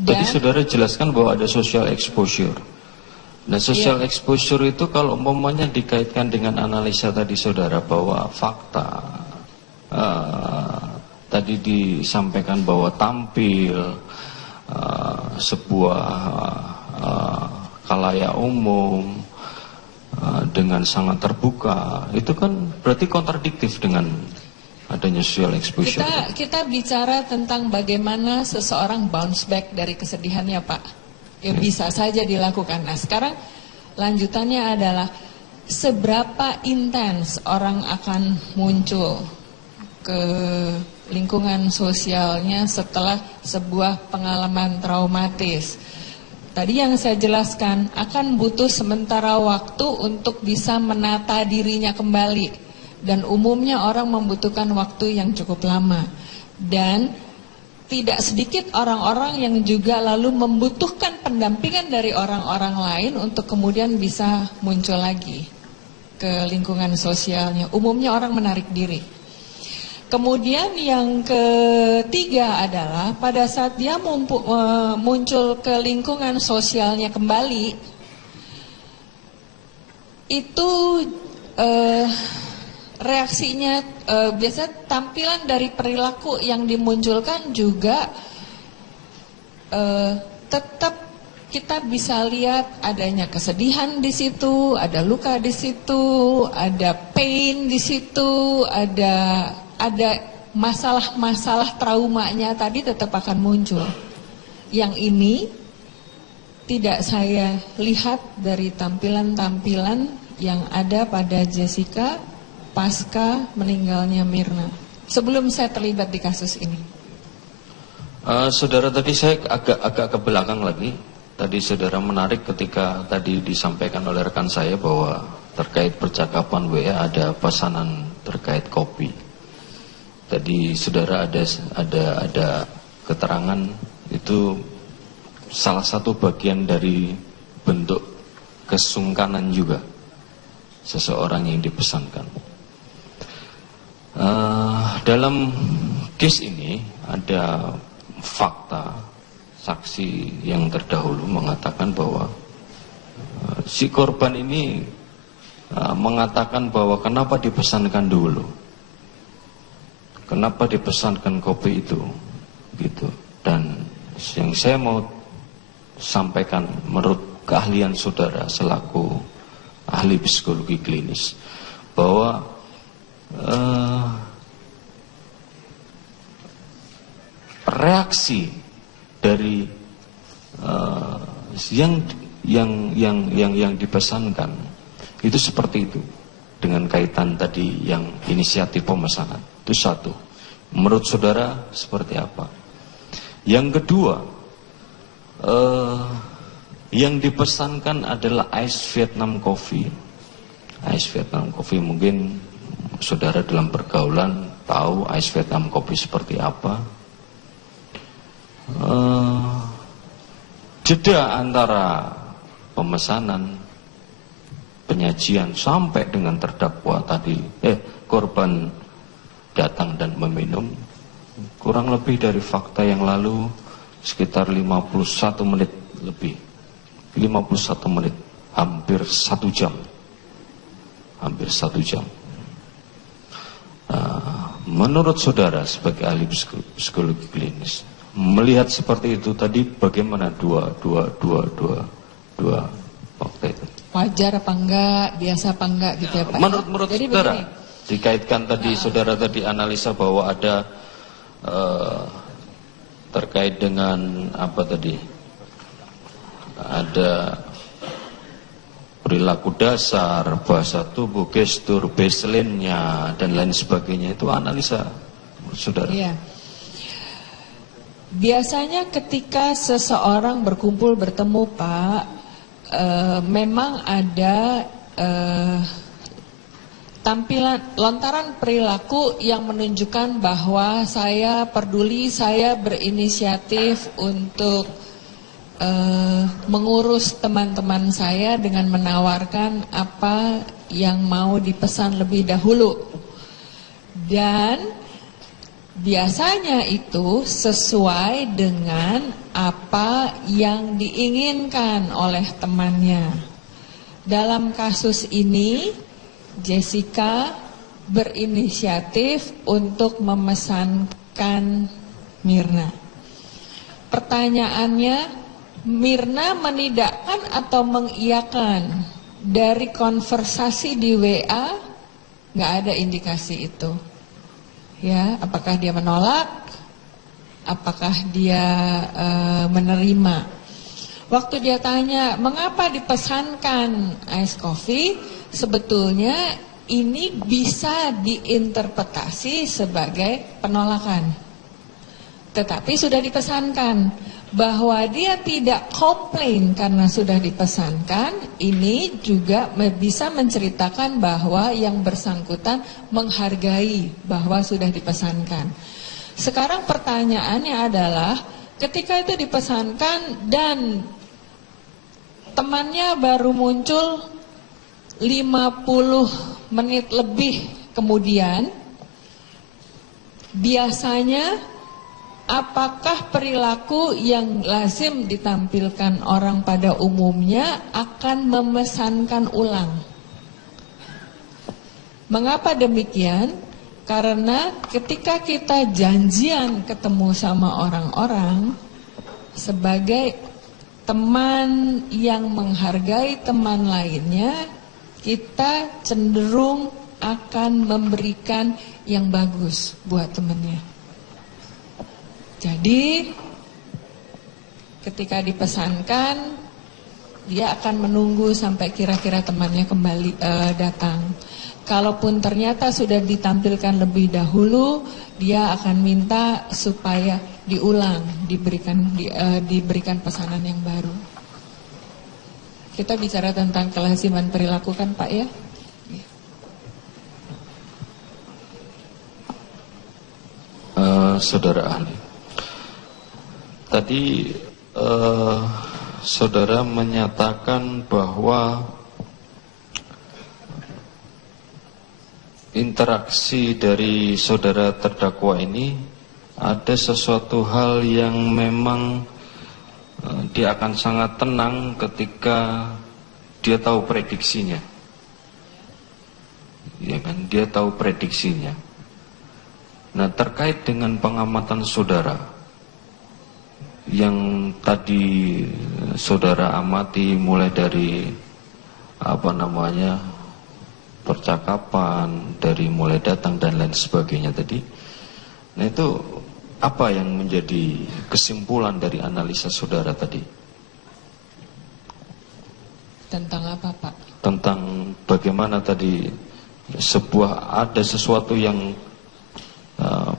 Tadi saudara jelaskan bahwa ada social exposure. Nah, social exposure itu kalau umpamanya dikaitkan dengan analisa tadi saudara bahwa fakta tadi disampaikan bahwa tampil sebuah khalayak umum dengan sangat terbuka, itu kan berarti kontradiktif dengan adanya social exposure. Kita bicara tentang bagaimana seseorang bounce back dari kesedihannya, Pak. Ya bisa saja dilakukan. Nah, sekarang lanjutannya adalah seberapa intens orang akan muncul ke lingkungan sosialnya setelah sebuah pengalaman traumatis. Tadi yang saya jelaskan, akan butuh sementara waktu untuk bisa menata dirinya kembali. Dan umumnya orang membutuhkan waktu yang cukup lama. Dan tidak sedikit orang-orang yang juga lalu membutuhkan pendampingan dari orang-orang lain untuk kemudian bisa muncul lagi ke lingkungan sosialnya. Umumnya orang menarik diri. Kemudian yang ketiga adalah pada saat dia muncul ke lingkungan sosialnya kembali, itu reaksinya biasa tampilan dari perilaku yang dimunculkan juga tetap kita bisa lihat adanya kesedihan di situ, ada luka di situ, ada pain di situ, ada masalah-masalah traumanya tadi tetap akan muncul. Yang ini tidak saya lihat dari tampilan-tampilan yang ada pada Jessica pasca meninggalnya Mirna, sebelum saya terlibat di kasus ini. Saudara, tadi saya agak ke belakang lagi. Tadi saudara menarik ketika tadi disampaikan oleh rekan saya bahwa terkait percakapan WA ada pesanan terkait kopi. Tadi saudara ada keterangan itu salah satu bagian dari bentuk kesungkanan juga seseorang yang dipesankan. Dalam case ini ada fakta saksi yang terdahulu mengatakan bahwa si korban ini mengatakan bahwa kenapa dipesankan dulu. kenapa dipesankan kopi itu, gitu. Dan yang saya mau sampaikan menurut keahlian saudara selaku ahli psikologi klinis, bahwa reaksi dari yang dipesankan itu seperti itu, dengan kaitan tadi yang inisiatif pemesanan. Itu satu. Menurut saudara seperti apa? Yang kedua, yang dipesankan adalah Ice Vietnam Coffee. Ice Vietnam Coffee, mungkin saudara dalam pergaulan tahu Ice Vietnam Coffee seperti apa. Jeda antara pemesanan, penyajian sampai dengan terdakwa tadi, korban datang dan meminum, kurang lebih dari fakta yang lalu sekitar 51 menit lebih. 51 menit, hampir 1 jam. Hampir 1 jam. Menurut saudara sebagai ahli psikologi klinis, melihat seperti itu tadi bagaimana dua fakta itu? Wajar apa enggak, biasa apa enggak gitu ya Pak? Menurut jadi saudara, begini, dikaitkan tadi saudara tadi analisa bahwa ada terkait dengan apa tadi? Ada perilaku dasar, bahasa tubuh, gestur, baseline-nya dan lain sebagainya, itu analisa saudara. Iya. Biasanya ketika seseorang berkumpul bertemu Pak, memang ada tampilan lontaran perilaku yang menunjukkan bahwa saya peduli, saya berinisiatif untuk mengurus teman-teman saya dengan menawarkan apa yang mau dipesan lebih dahulu. Dan biasanya itu sesuai dengan apa yang diinginkan oleh temannya. Dalam kasus ini, Jessica berinisiatif untuk memesankan Mirna. Pertanyaannya, Mirna menidakkan atau mengiyakan? Dari konversasi di WA, nggak ada indikasi itu. Ya, apakah dia menolak? Apakah dia menerima? Waktu dia tanya, mengapa dipesankan ice coffee? Sebetulnya ini bisa diinterpretasi sebagai penolakan. Tetapi sudah dipesankan. Bahwa dia tidak komplain karena sudah dipesankan, ini juga bisa menceritakan bahwa yang bersangkutan menghargai bahwa sudah dipesankan. Sekarang pertanyaannya adalah, ketika itu dipesankan dan temannya baru muncul 50 menit lebih kemudian, biasanya apakah perilaku yang lazim ditampilkan orang pada umumnya akan memesankan ulang? Mengapa demikian? Karena ketika kita janjian ketemu sama orang-orang, sebagai teman yang menghargai teman lainnya, kita cenderung akan memberikan yang bagus buat temannya. Jadi ketika dipesankan, dia akan menunggu sampai kira-kira temannya kembali datang. Kalaupun ternyata sudah ditampilkan lebih dahulu, dia akan minta supaya diulang, diberikan pesanan yang baru. Kita bicara tentang kelaziman perilaku kan Pak ya? Saudara ahli, tadi saudara menyatakan bahwa interaksi dari saudara terdakwa ini ada sesuatu hal yang memang dia akan sangat tenang ketika dia tahu prediksinya. Ya kan, dia tahu prediksinya. Nah, terkait dengan pengamatan saudara yang tadi saudara amati mulai dari percakapan, dari mulai datang dan lain sebagainya tadi. Nah, itu apa yang menjadi kesimpulan dari analisa saudara tadi? Tentang apa, Pak? Tentang bagaimana tadi ada sesuatu yang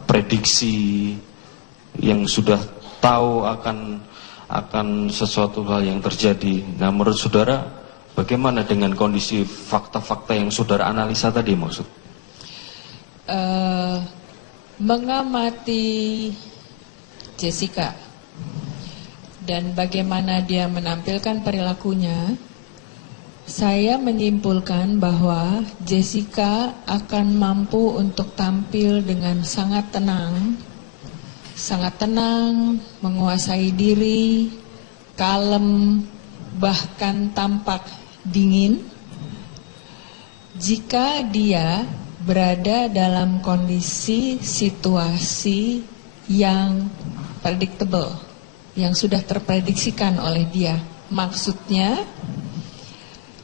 prediksi yang sudah tahu akan sesuatu hal yang terjadi. Nah, menurut saudara bagaimana dengan kondisi fakta-fakta yang saudara analisa tadi maksud? Mengamati Jessica dan bagaimana dia menampilkan perilakunya, saya menyimpulkan bahwa Jessica akan mampu untuk tampil dengan sangat tenang, menguasai diri, kalem, bahkan tampak dingin jika dia berada dalam kondisi situasi yang predictable, yang sudah terprediksikan oleh dia. Maksudnya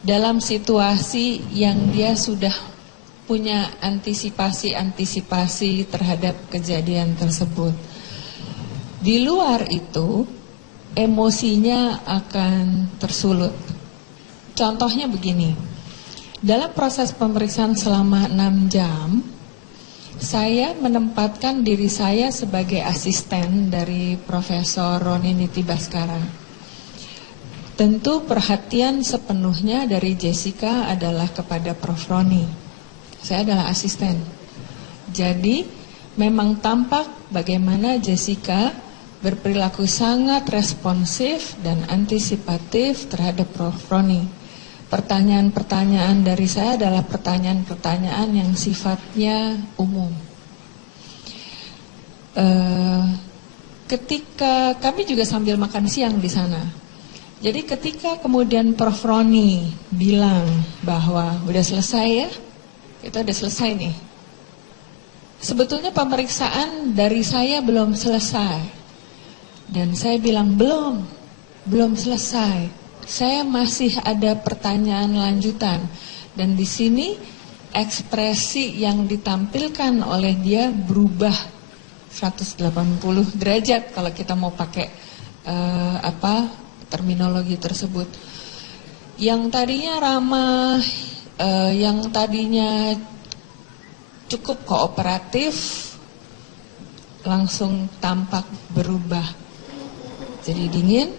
dalam situasi yang dia sudah punya antisipasi terhadap kejadian tersebut. Di luar itu, emosinya akan tersulut. Contohnya begini, dalam proses pemeriksaan selama 6 jam, saya menempatkan diri saya sebagai asisten dari Profesor Roni Niti Baskara. Tentu perhatian sepenuhnya dari Jessica adalah kepada Prof. Roni. Saya adalah asisten. Jadi memang tampak bagaimana Jessica berperilaku sangat responsif dan antisipatif terhadap Prof. Roni. Pertanyaan-pertanyaan dari saya adalah pertanyaan-pertanyaan yang sifatnya umum. Ketika kami juga sambil makan siang di sana. Jadi ketika kemudian Prof. Roni bilang bahwa udah selesai ya, kita udah selesai nih. Sebetulnya pemeriksaan dari saya belum selesai. Dan saya bilang belum selesai. Saya masih ada pertanyaan lanjutan. Dan di sini ekspresi yang ditampilkan oleh dia berubah 180 derajat kalau kita mau pakai terminologi tersebut. Yang tadinya ramah, yang tadinya cukup kooperatif, langsung tampak berubah. Jadi dingin,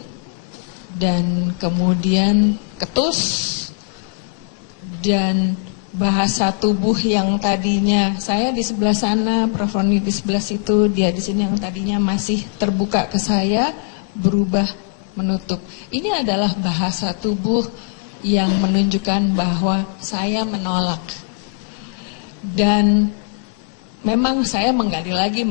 dan kemudian ketus, dan bahasa tubuh yang tadinya saya di sebelah sana, Prof. Roni di sebelah situ, dia di sini yang tadinya masih terbuka ke saya, berubah menutup. Ini adalah bahasa tubuh yang menunjukkan bahwa saya menolak. Dan memang saya menggali lagi.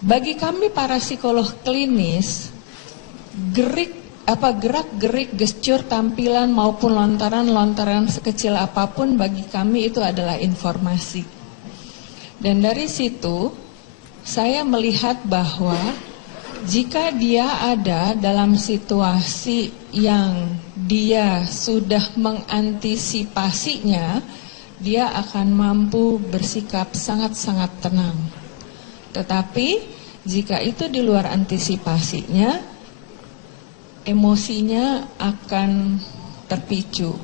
Bagi kami para psikolog klinis, gerak-gerik, gestur, tampilan maupun lontaran sekecil apapun bagi kami itu adalah informasi. Dan dari situ saya melihat bahwa jika dia ada dalam situasi yang dia sudah mengantisipasinya, dia akan mampu bersikap sangat-sangat tenang. Tetapi jika itu di luar antisipasinya, emosinya akan terpicu.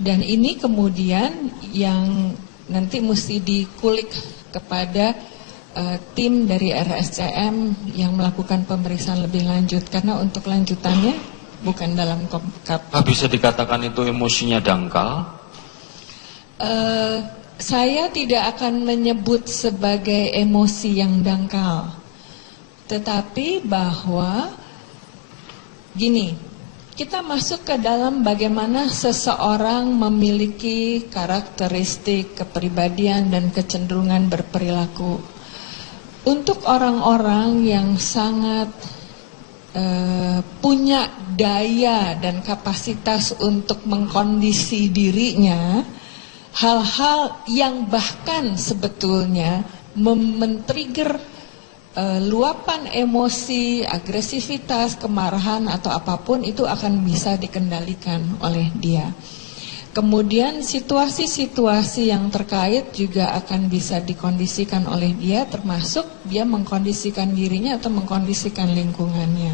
Dan ini kemudian yang nanti mesti dikulik kepada tim dari RSCM yang melakukan pemeriksaan lebih lanjut, karena untuk lanjutannya bukan dalam Bisa dikatakan itu emosinya dangkal? Saya tidak akan menyebut sebagai emosi yang dangkal, tetapi bahwa gini, kita masuk ke dalam bagaimana seseorang memiliki karakteristik, kepribadian dan kecenderungan berperilaku. Untuk orang-orang yang sangat punya daya dan kapasitas untuk mengkondisi dirinya, hal-hal yang bahkan sebetulnya men-trigger luapan emosi, agresivitas, kemarahan atau apapun itu akan bisa dikendalikan oleh dia. Kemudian situasi-situasi yang terkait juga akan bisa dikondisikan oleh dia, termasuk dia mengkondisikan dirinya atau mengkondisikan lingkungannya.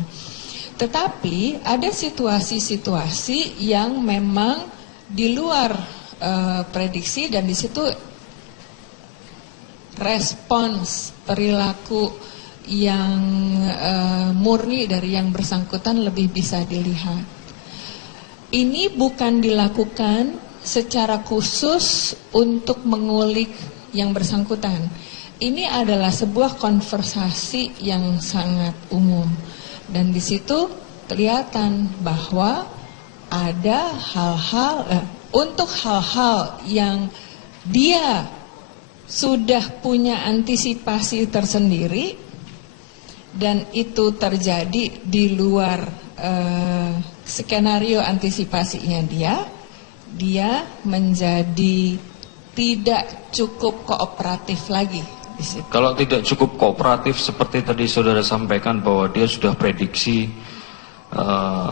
Tetapi ada situasi-situasi yang memang di luar prediksi, dan di situ respons perilaku yang murni dari yang bersangkutan lebih bisa dilihat. Ini bukan dilakukan secara khusus untuk mengulik yang bersangkutan. Ini adalah sebuah konversasi yang sangat umum. Dan di situ kelihatan bahwa ada hal-hal, untuk hal-hal yang dia sudah punya antisipasi tersendiri, dan itu terjadi di luar skenario antisipasinya dia menjadi tidak cukup kooperatif lagi di situ. Kalau tidak cukup kooperatif seperti tadi saudara sampaikan bahwa dia sudah prediksi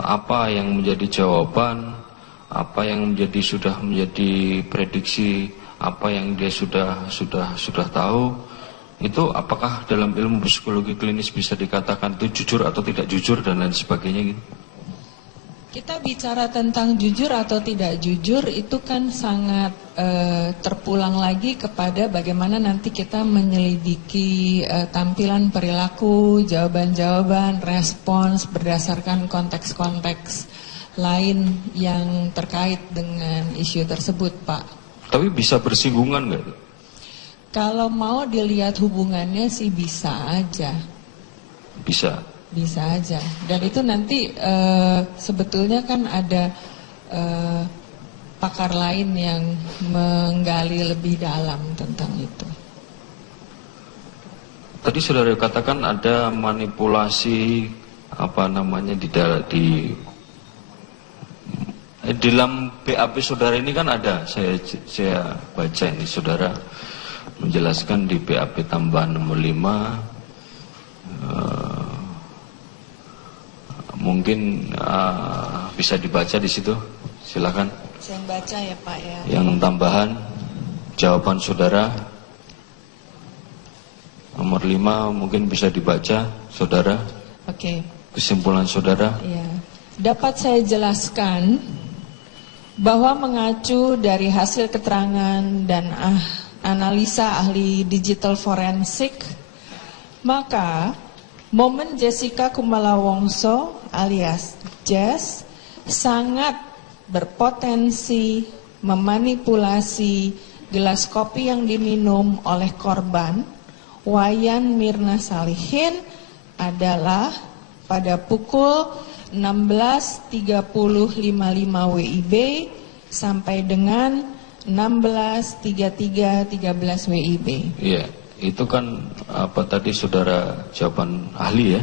apa yang menjadi jawaban, apa yang sudah menjadi prediksi, apa yang dia sudah tahu. Itu apakah dalam ilmu psikologi klinis bisa dikatakan itu jujur atau tidak jujur dan lain sebagainya gitu? Kita bicara tentang jujur atau tidak jujur itu kan sangat terpulang lagi kepada bagaimana nanti kita menyelidiki tampilan perilaku, jawaban-jawaban, respons berdasarkan konteks-konteks lain yang terkait dengan isu tersebut, Pak. Tapi bisa bersinggungan nggak itu? Kalau mau dilihat hubungannya sih bisa aja. Bisa aja. Dan itu nanti sebetulnya kan ada pakar lain yang menggali lebih dalam tentang itu. Tadi saudara katakan ada manipulasi di dalam BAP saudara ini kan ada, saya baca ini saudara menjelaskan di BAP tambahan nomor 5, mungkin bisa dibaca di situ, silakan. Saya baca ya Pak ya. Yang tambahan jawaban saudara nomor 5 mungkin bisa dibaca saudara. Oke. Kesimpulan saudara. Iya. Dapat saya jelaskan bahwa mengacu dari hasil keterangan dan analisa ahli digital forensik, maka momen Jessica Kumala Wongso alias Jess sangat berpotensi memanipulasi gelas kopi yang diminum oleh korban Wayan Mirna Salihin adalah pada pukul 16.30.55 WIB sampai dengan 16.33.13 WIB. Iya, itu kan apa tadi saudara jawaban ahli ya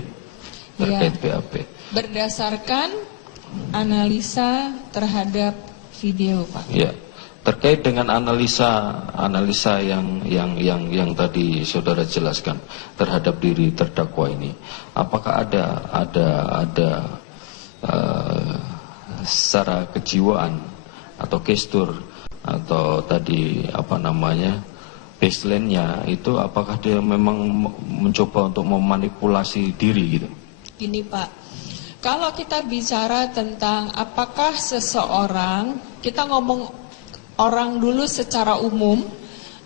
terkait BAP. Berdasarkan analisa terhadap video, Pak. Iya, terkait dengan analisa yang tadi saudara jelaskan terhadap diri terdakwa ini, apakah ada secara kejiwaan atau gestur atau tadi baseline-nya itu apakah dia memang mencoba untuk memanipulasi diri gitu? Gini Pak, kalau kita bicara tentang apakah seseorang, kita ngomong orang dulu secara umum,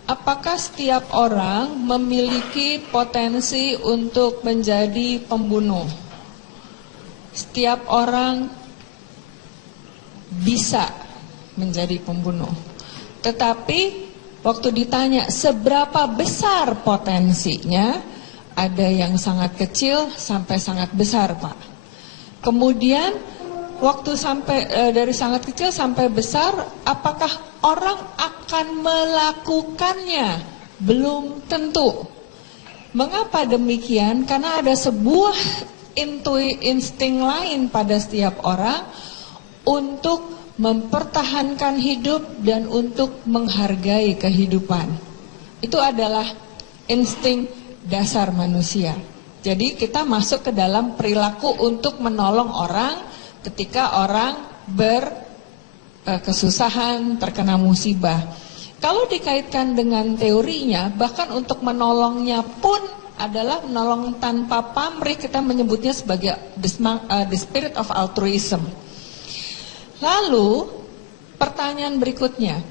apakah setiap orang memiliki potensi untuk menjadi pembunuh? Setiap orang bisa menjadi pembunuh. Tetapi waktu ditanya seberapa besar potensinya, ada yang sangat kecil sampai sangat besar, Pak. Kemudian waktu dari sangat kecil sampai besar, apakah orang akan melakukannya? Belum tentu. Mengapa demikian? Karena ada sebuah insting lain pada setiap orang untuk mempertahankan hidup dan untuk menghargai kehidupan. Itu adalah insting dasar manusia. Jadi kita masuk ke dalam perilaku untuk menolong orang ketika orang berkesusahan, terkena musibah. Kalau dikaitkan dengan teorinya, bahkan untuk menolongnya pun adalah menolong tanpa pamrih, kita menyebutnya sebagai the spirit of altruism. Lalu pertanyaan berikutnya,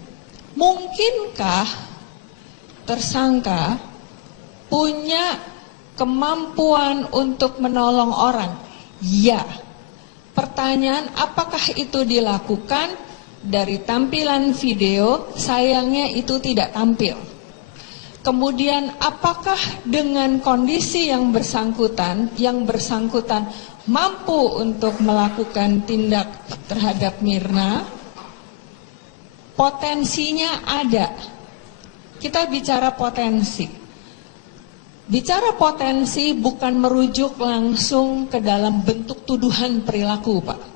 mungkinkah tersangka punya kemampuan untuk menolong orang? Ya. Pertanyaan, apakah itu dilakukan? Dari tampilan video, sayangnya itu tidak tampil. Kemudian apakah dengan kondisi yang bersangkutan mampu untuk melakukan tindak terhadap Mirna? Potensinya ada. Kita bicara potensi. Bicara potensi bukan merujuk langsung ke dalam bentuk tuduhan perilaku, Pak.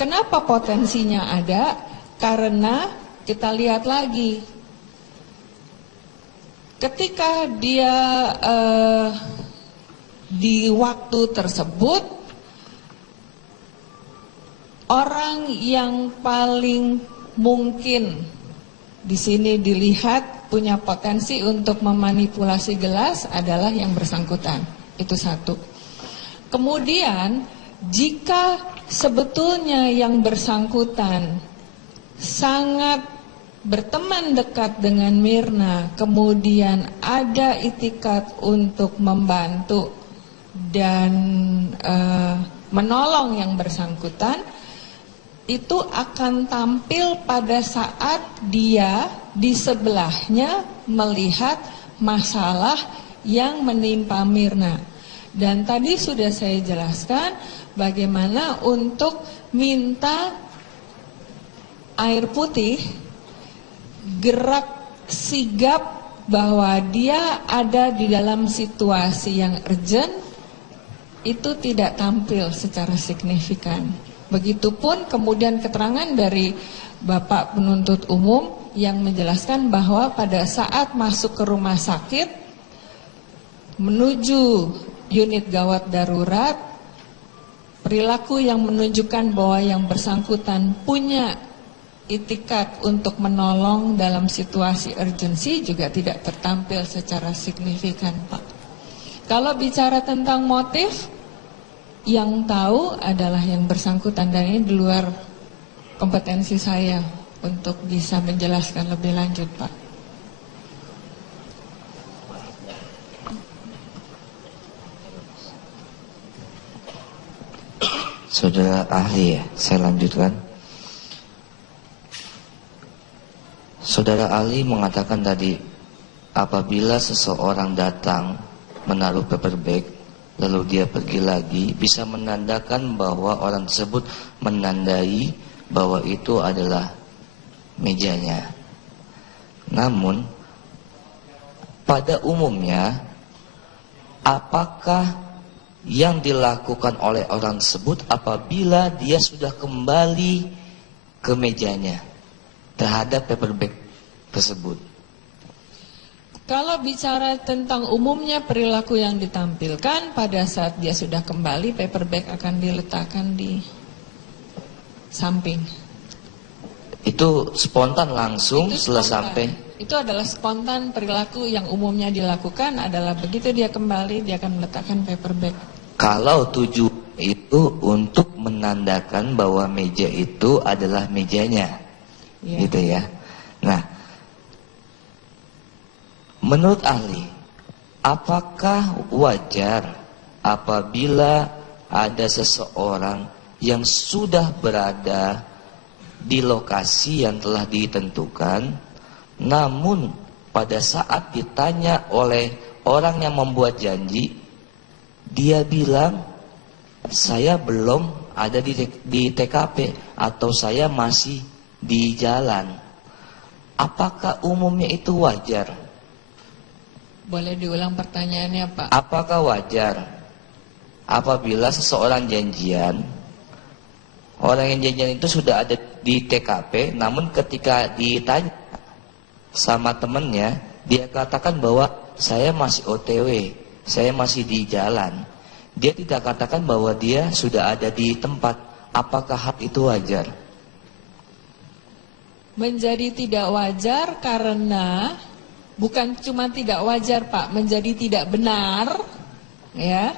Kenapa potensinya ada? Karena kita lihat lagi. Ketika dia di waktu tersebut, orang yang paling mungkin di sini dilihat punya potensi untuk memanipulasi gelas adalah yang bersangkutan. Itu satu. Kemudian jika sebetulnya yang bersangkutan sangat berteman dekat dengan Mirna, kemudian ada itikat untuk membantu dan menolong yang bersangkutan, itu akan tampil pada saat dia di sebelahnya melihat masalah yang menimpa Mirna. Dan tadi sudah saya jelaskan bagaimana untuk minta air putih, gerak sigap bahwa dia ada di dalam situasi yang urgent, itu tidak tampil secara signifikan. Begitupun kemudian keterangan dari Bapak penuntut umum yang menjelaskan bahwa pada saat masuk ke rumah sakit menuju unit gawat darurat, perilaku yang menunjukkan bahwa yang bersangkutan punya itikat untuk menolong dalam situasi urgensi juga tidak tertampil secara signifikan, Pak. Kalau bicara tentang motif, yang tahu adalah yang bersangkutan, dan ini di luar kompetensi saya untuk bisa menjelaskan lebih lanjut, Pak. Saudara ahli ya, saya lanjutkan. Saudara ahli mengatakan tadi, apabila seseorang datang menaruh paper bag, lalu dia pergi lagi, bisa menandakan bahwa orang tersebut menandai bahwa itu adalah mejanya. Namun, pada umumnya, apakah yang dilakukan oleh orang tersebut apabila dia sudah kembali ke mejanya terhadap paper bag tersebut? Kalau bicara tentang umumnya perilaku yang ditampilkan, pada saat dia sudah kembali, paper bag akan diletakkan di samping. Itu spontan langsung Itu setelah spontan. sampai. Itu adalah spontan perilaku yang umumnya dilakukan adalah begitu dia kembali, dia akan meletakkan paper bag. Kalau tujuan itu untuk menandakan bahwa meja itu adalah mejanya, gitu ya. Nah, menurut ahli, apakah wajar apabila ada seseorang yang sudah berada di lokasi yang telah ditentukan, namun pada saat ditanya oleh orang yang membuat janji, dia bilang, saya belum ada di TKP atau saya masih di jalan. Apakah umumnya itu wajar? Boleh diulang pertanyaannya, Pak? Apakah wajar apabila seseorang janjian Orang yang janjian itu sudah ada di TKP, namun ketika ditanya sama temennya, dia katakan bahwa saya masih OTW, saya masih di jalan. Dia tidak katakan bahwa dia sudah ada di tempat. Apakah hal itu wajar? Menjadi tidak wajar karena bukan cuma tidak wajar, Pak, menjadi tidak benar, ya,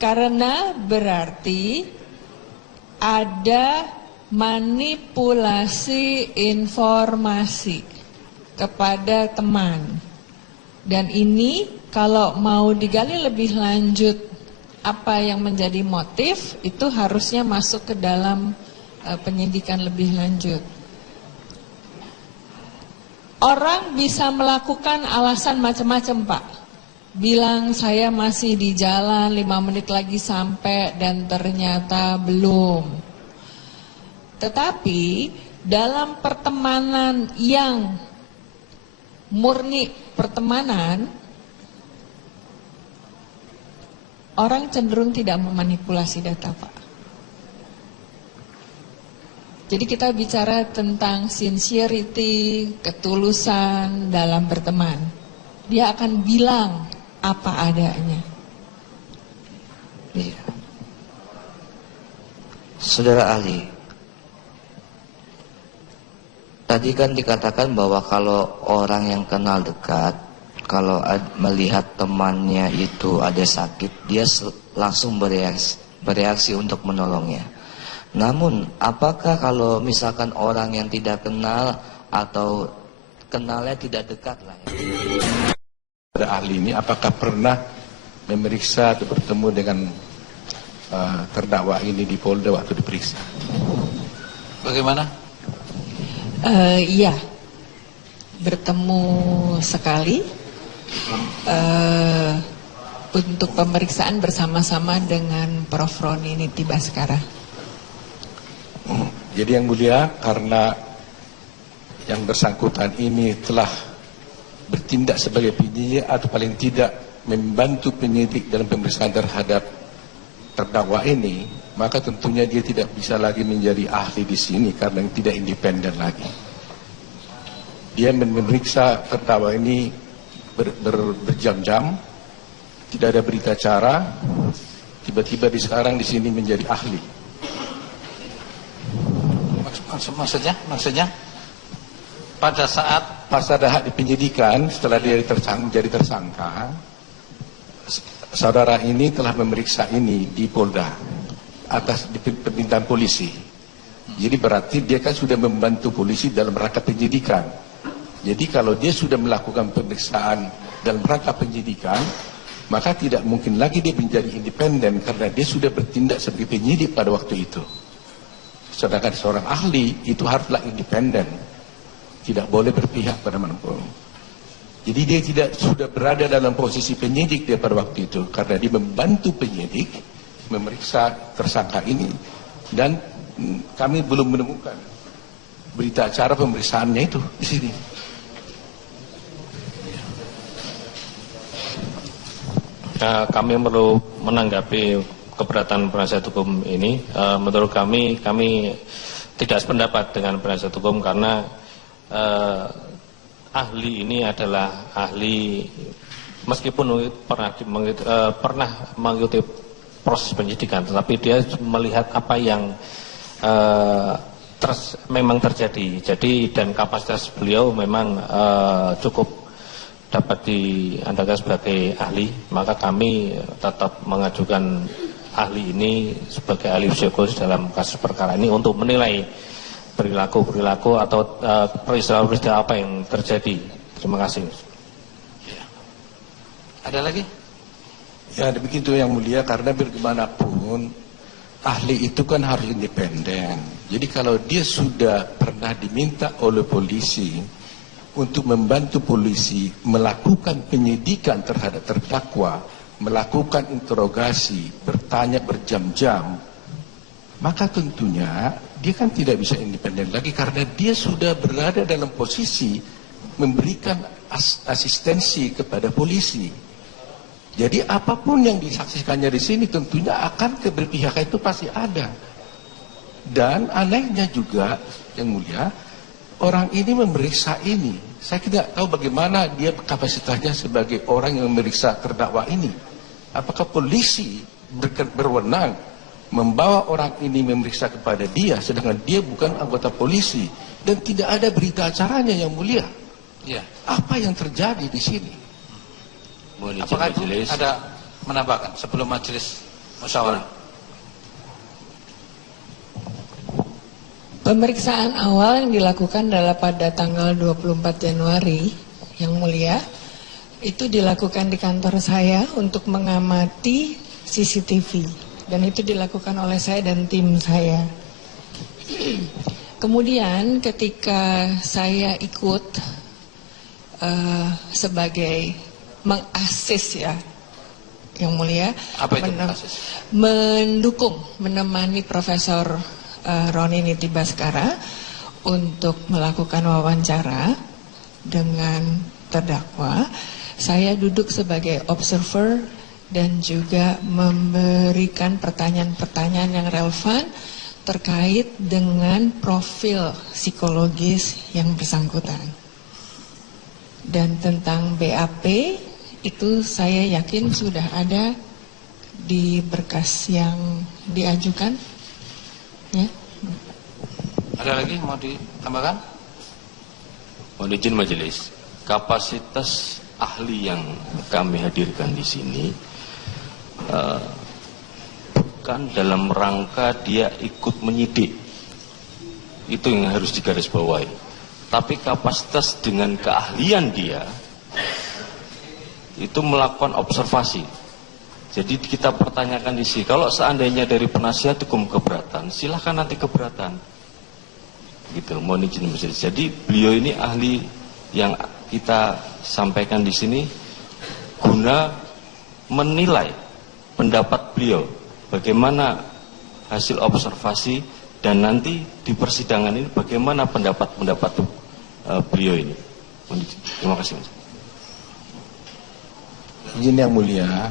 karena berarti ada manipulasi informasi kepada teman. Dan ini kalau mau digali lebih lanjut apa yang menjadi motif, itu harusnya masuk ke dalam penyidikan lebih lanjut. Orang bisa melakukan alasan macam-macam, Pak. Bilang saya masih di jalan 5 menit lagi sampai dan ternyata belum. Tetapi dalam pertemanan yang murni pertemanan, orang cenderung tidak memanipulasi data, Pak. Jadi kita bicara tentang sincerity, ketulusan dalam berteman. Dia akan bilang apa adanya. Iya. Saudara ahli, tadi kan dikatakan bahwa kalau orang yang kenal dekat, kalau melihat temannya itu ada sakit, dia langsung bereaksi untuk menolongnya. Namun, apakah kalau misalkan orang yang tidak kenal atau kenalnya tidak dekat lah ya? Ada ahli ini apakah pernah memeriksa atau bertemu dengan terdakwa ini di Polda waktu diperiksa? Bagaimana? Iya, bertemu sekali untuk pemeriksaan bersama-sama dengan Prof. Roni Niti Baskara. Jadi yang mulia, karena yang bersangkutan ini telah bertindak sebagai penyidik atau paling tidak membantu penyidik dalam pemeriksaan terhadap terdakwa ini, maka tentunya dia tidak bisa lagi menjadi ahli di sini karena tidak independen lagi. Dia memeriksa terdakwa ini berjam-jam, tidak ada berita acara, tiba-tiba sekarang di sini menjadi ahli. Maksudnya pada saat di penyidikan, setelah dia menjadi tersangka, saudara ini telah memeriksa ini di Polda atas permintaan polisi. Jadi berarti dia kan sudah membantu polisi dalam rangka penyidikan. Jadi kalau dia sudah melakukan pemeriksaan dalam rangka penyidikan, maka tidak mungkin lagi dia menjadi independen karena dia sudah bertindak sebagai penyidik pada waktu itu. Sedangkan seorang ahli itu haruslah independen, tidak boleh berpihak pada manapun. Jadi dia tidak sudah berada dalam posisi penyidik dia pada waktu itu, karena dia membantu penyidik memeriksa tersangka ini, dan kami belum menemukan berita acara pemeriksaannya itu di sini. Kami perlu menanggapi keberatan penasihat hukum ini. Menurut kami tidak sependapat dengan penasihat hukum karena ahli ini adalah ahli meskipun pernah mengikuti proses penyidikan, tetapi dia melihat apa yang memang terjadi. Jadi dan kapasitas beliau memang cukup dapat diandalkan sebagai ahli, maka kami tetap mengajukan ahli ini sebagai ahli psikologis dalam kasus perkara ini untuk menilai perilaku atau peristiwa-peristiwa apa yang terjadi. Terima kasih. Ada lagi? Ya, begitu yang mulia, karena bagaimanapun ahli itu kan harus independen. Jadi kalau dia sudah pernah diminta oleh polisi untuk membantu polisi melakukan penyidikan terhadap terdakwa, melakukan interogasi, bertanya berjam-jam, maka tentunya dia kan tidak bisa independen lagi karena dia sudah berada dalam posisi memberikan asistensi kepada polisi. Jadi apapun yang disaksikannya di sini tentunya akan keberpihakan itu pasti ada. Dan anehnya juga, Yang Mulia, orang ini memeriksa ini. Saya tidak tahu bagaimana dia kapasitasnya sebagai orang yang memeriksa terdakwa ini. Apakah polisi berwenang membawa orang ini memeriksa kepada dia, sedangkan dia bukan anggota polisi dan tidak ada berita acaranya, Yang Mulia? Ya. Apa yang terjadi di sini? Apakah itu ada menambahkan sebelum majelis musyawarah? Pemeriksaan awal yang dilakukan adalah pada tanggal 24 Januari, Yang Mulia. Itu dilakukan di kantor saya untuk mengamati CCTV. Dan itu dilakukan oleh saya dan tim saya. Kemudian ketika saya ikut sebagai mengasis ya, Yang Mulia. Apa itu mengasis? Mendukung, menemani Profesor Roni Niti Baskara untuk melakukan wawancara dengan terdakwa. Saya duduk sebagai observer dan juga memberikan pertanyaan-pertanyaan yang relevan terkait dengan profil psikologis yang bersangkutan. Dan tentang BAP itu saya yakin sudah ada di berkas yang diajukan. Ya. Ada lagi mau ditambahkan? Mohon izin majelis, kapasitas ahli yang kami hadirkan di sini bukan dalam rangka dia ikut menyidik, itu yang harus digarisbawahi. Tapi kapasitas dengan keahlian dia itu melakukan observasi. Jadi kita pertanyakan di sini, kalau seandainya dari penasihat hukum keberatan, silahkan nanti keberatan. Gitu, mohon izin majelis. Jadi beliau ini ahli yang kita sampaikan di sini guna menilai pendapat beliau, bagaimana hasil observasi dan nanti di persidangan ini bagaimana pendapat beliau ini. Terima kasih. Izin Yang Mulia,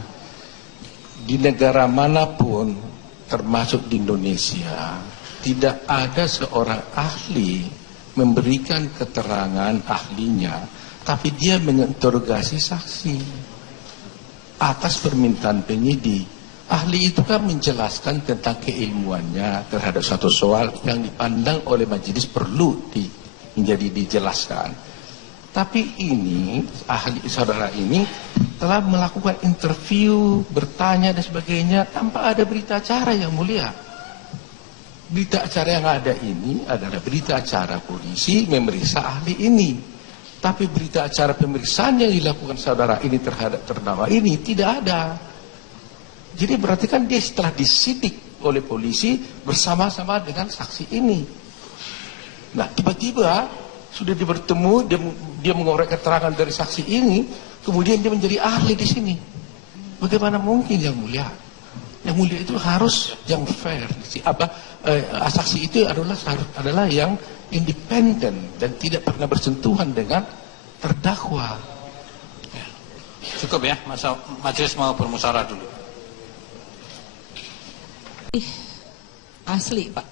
di negara manapun termasuk di Indonesia tidak ada seorang ahli memberikan keterangan ahlinya tapi dia menginterogasi saksi atas permintaan penyidik. Ahli itu kan menjelaskan tentang keilmuannya terhadap satu soal yang dipandang oleh majelis perlu menjadi dijelaskan. Tapi ini, ahli saudara ini telah melakukan interview, bertanya dan sebagainya tanpa ada berita acara, Yang Mulia. Berita acara yang ada ini adalah berita acara polisi memeriksa ahli ini. Tapi berita acara pemeriksaan yang dilakukan saudara ini terhadap terdakwa ini tidak ada. Jadi berarti kan dia setelah disidik oleh polisi bersama-sama dengan saksi ini. Nah tiba-tiba sudah bertemu, dia mengorek keterangan dari saksi ini, kemudian dia menjadi ahli di sini. Bagaimana mungkin, Yang Mulia? Yang Mulia itu harus yang fair. Saksi itu adalah yang independen dan tidak pernah bersentuhan dengan terdakwa. Ya. Cukup ya, majelis mau bermusyawarah dulu. Asli, Pak.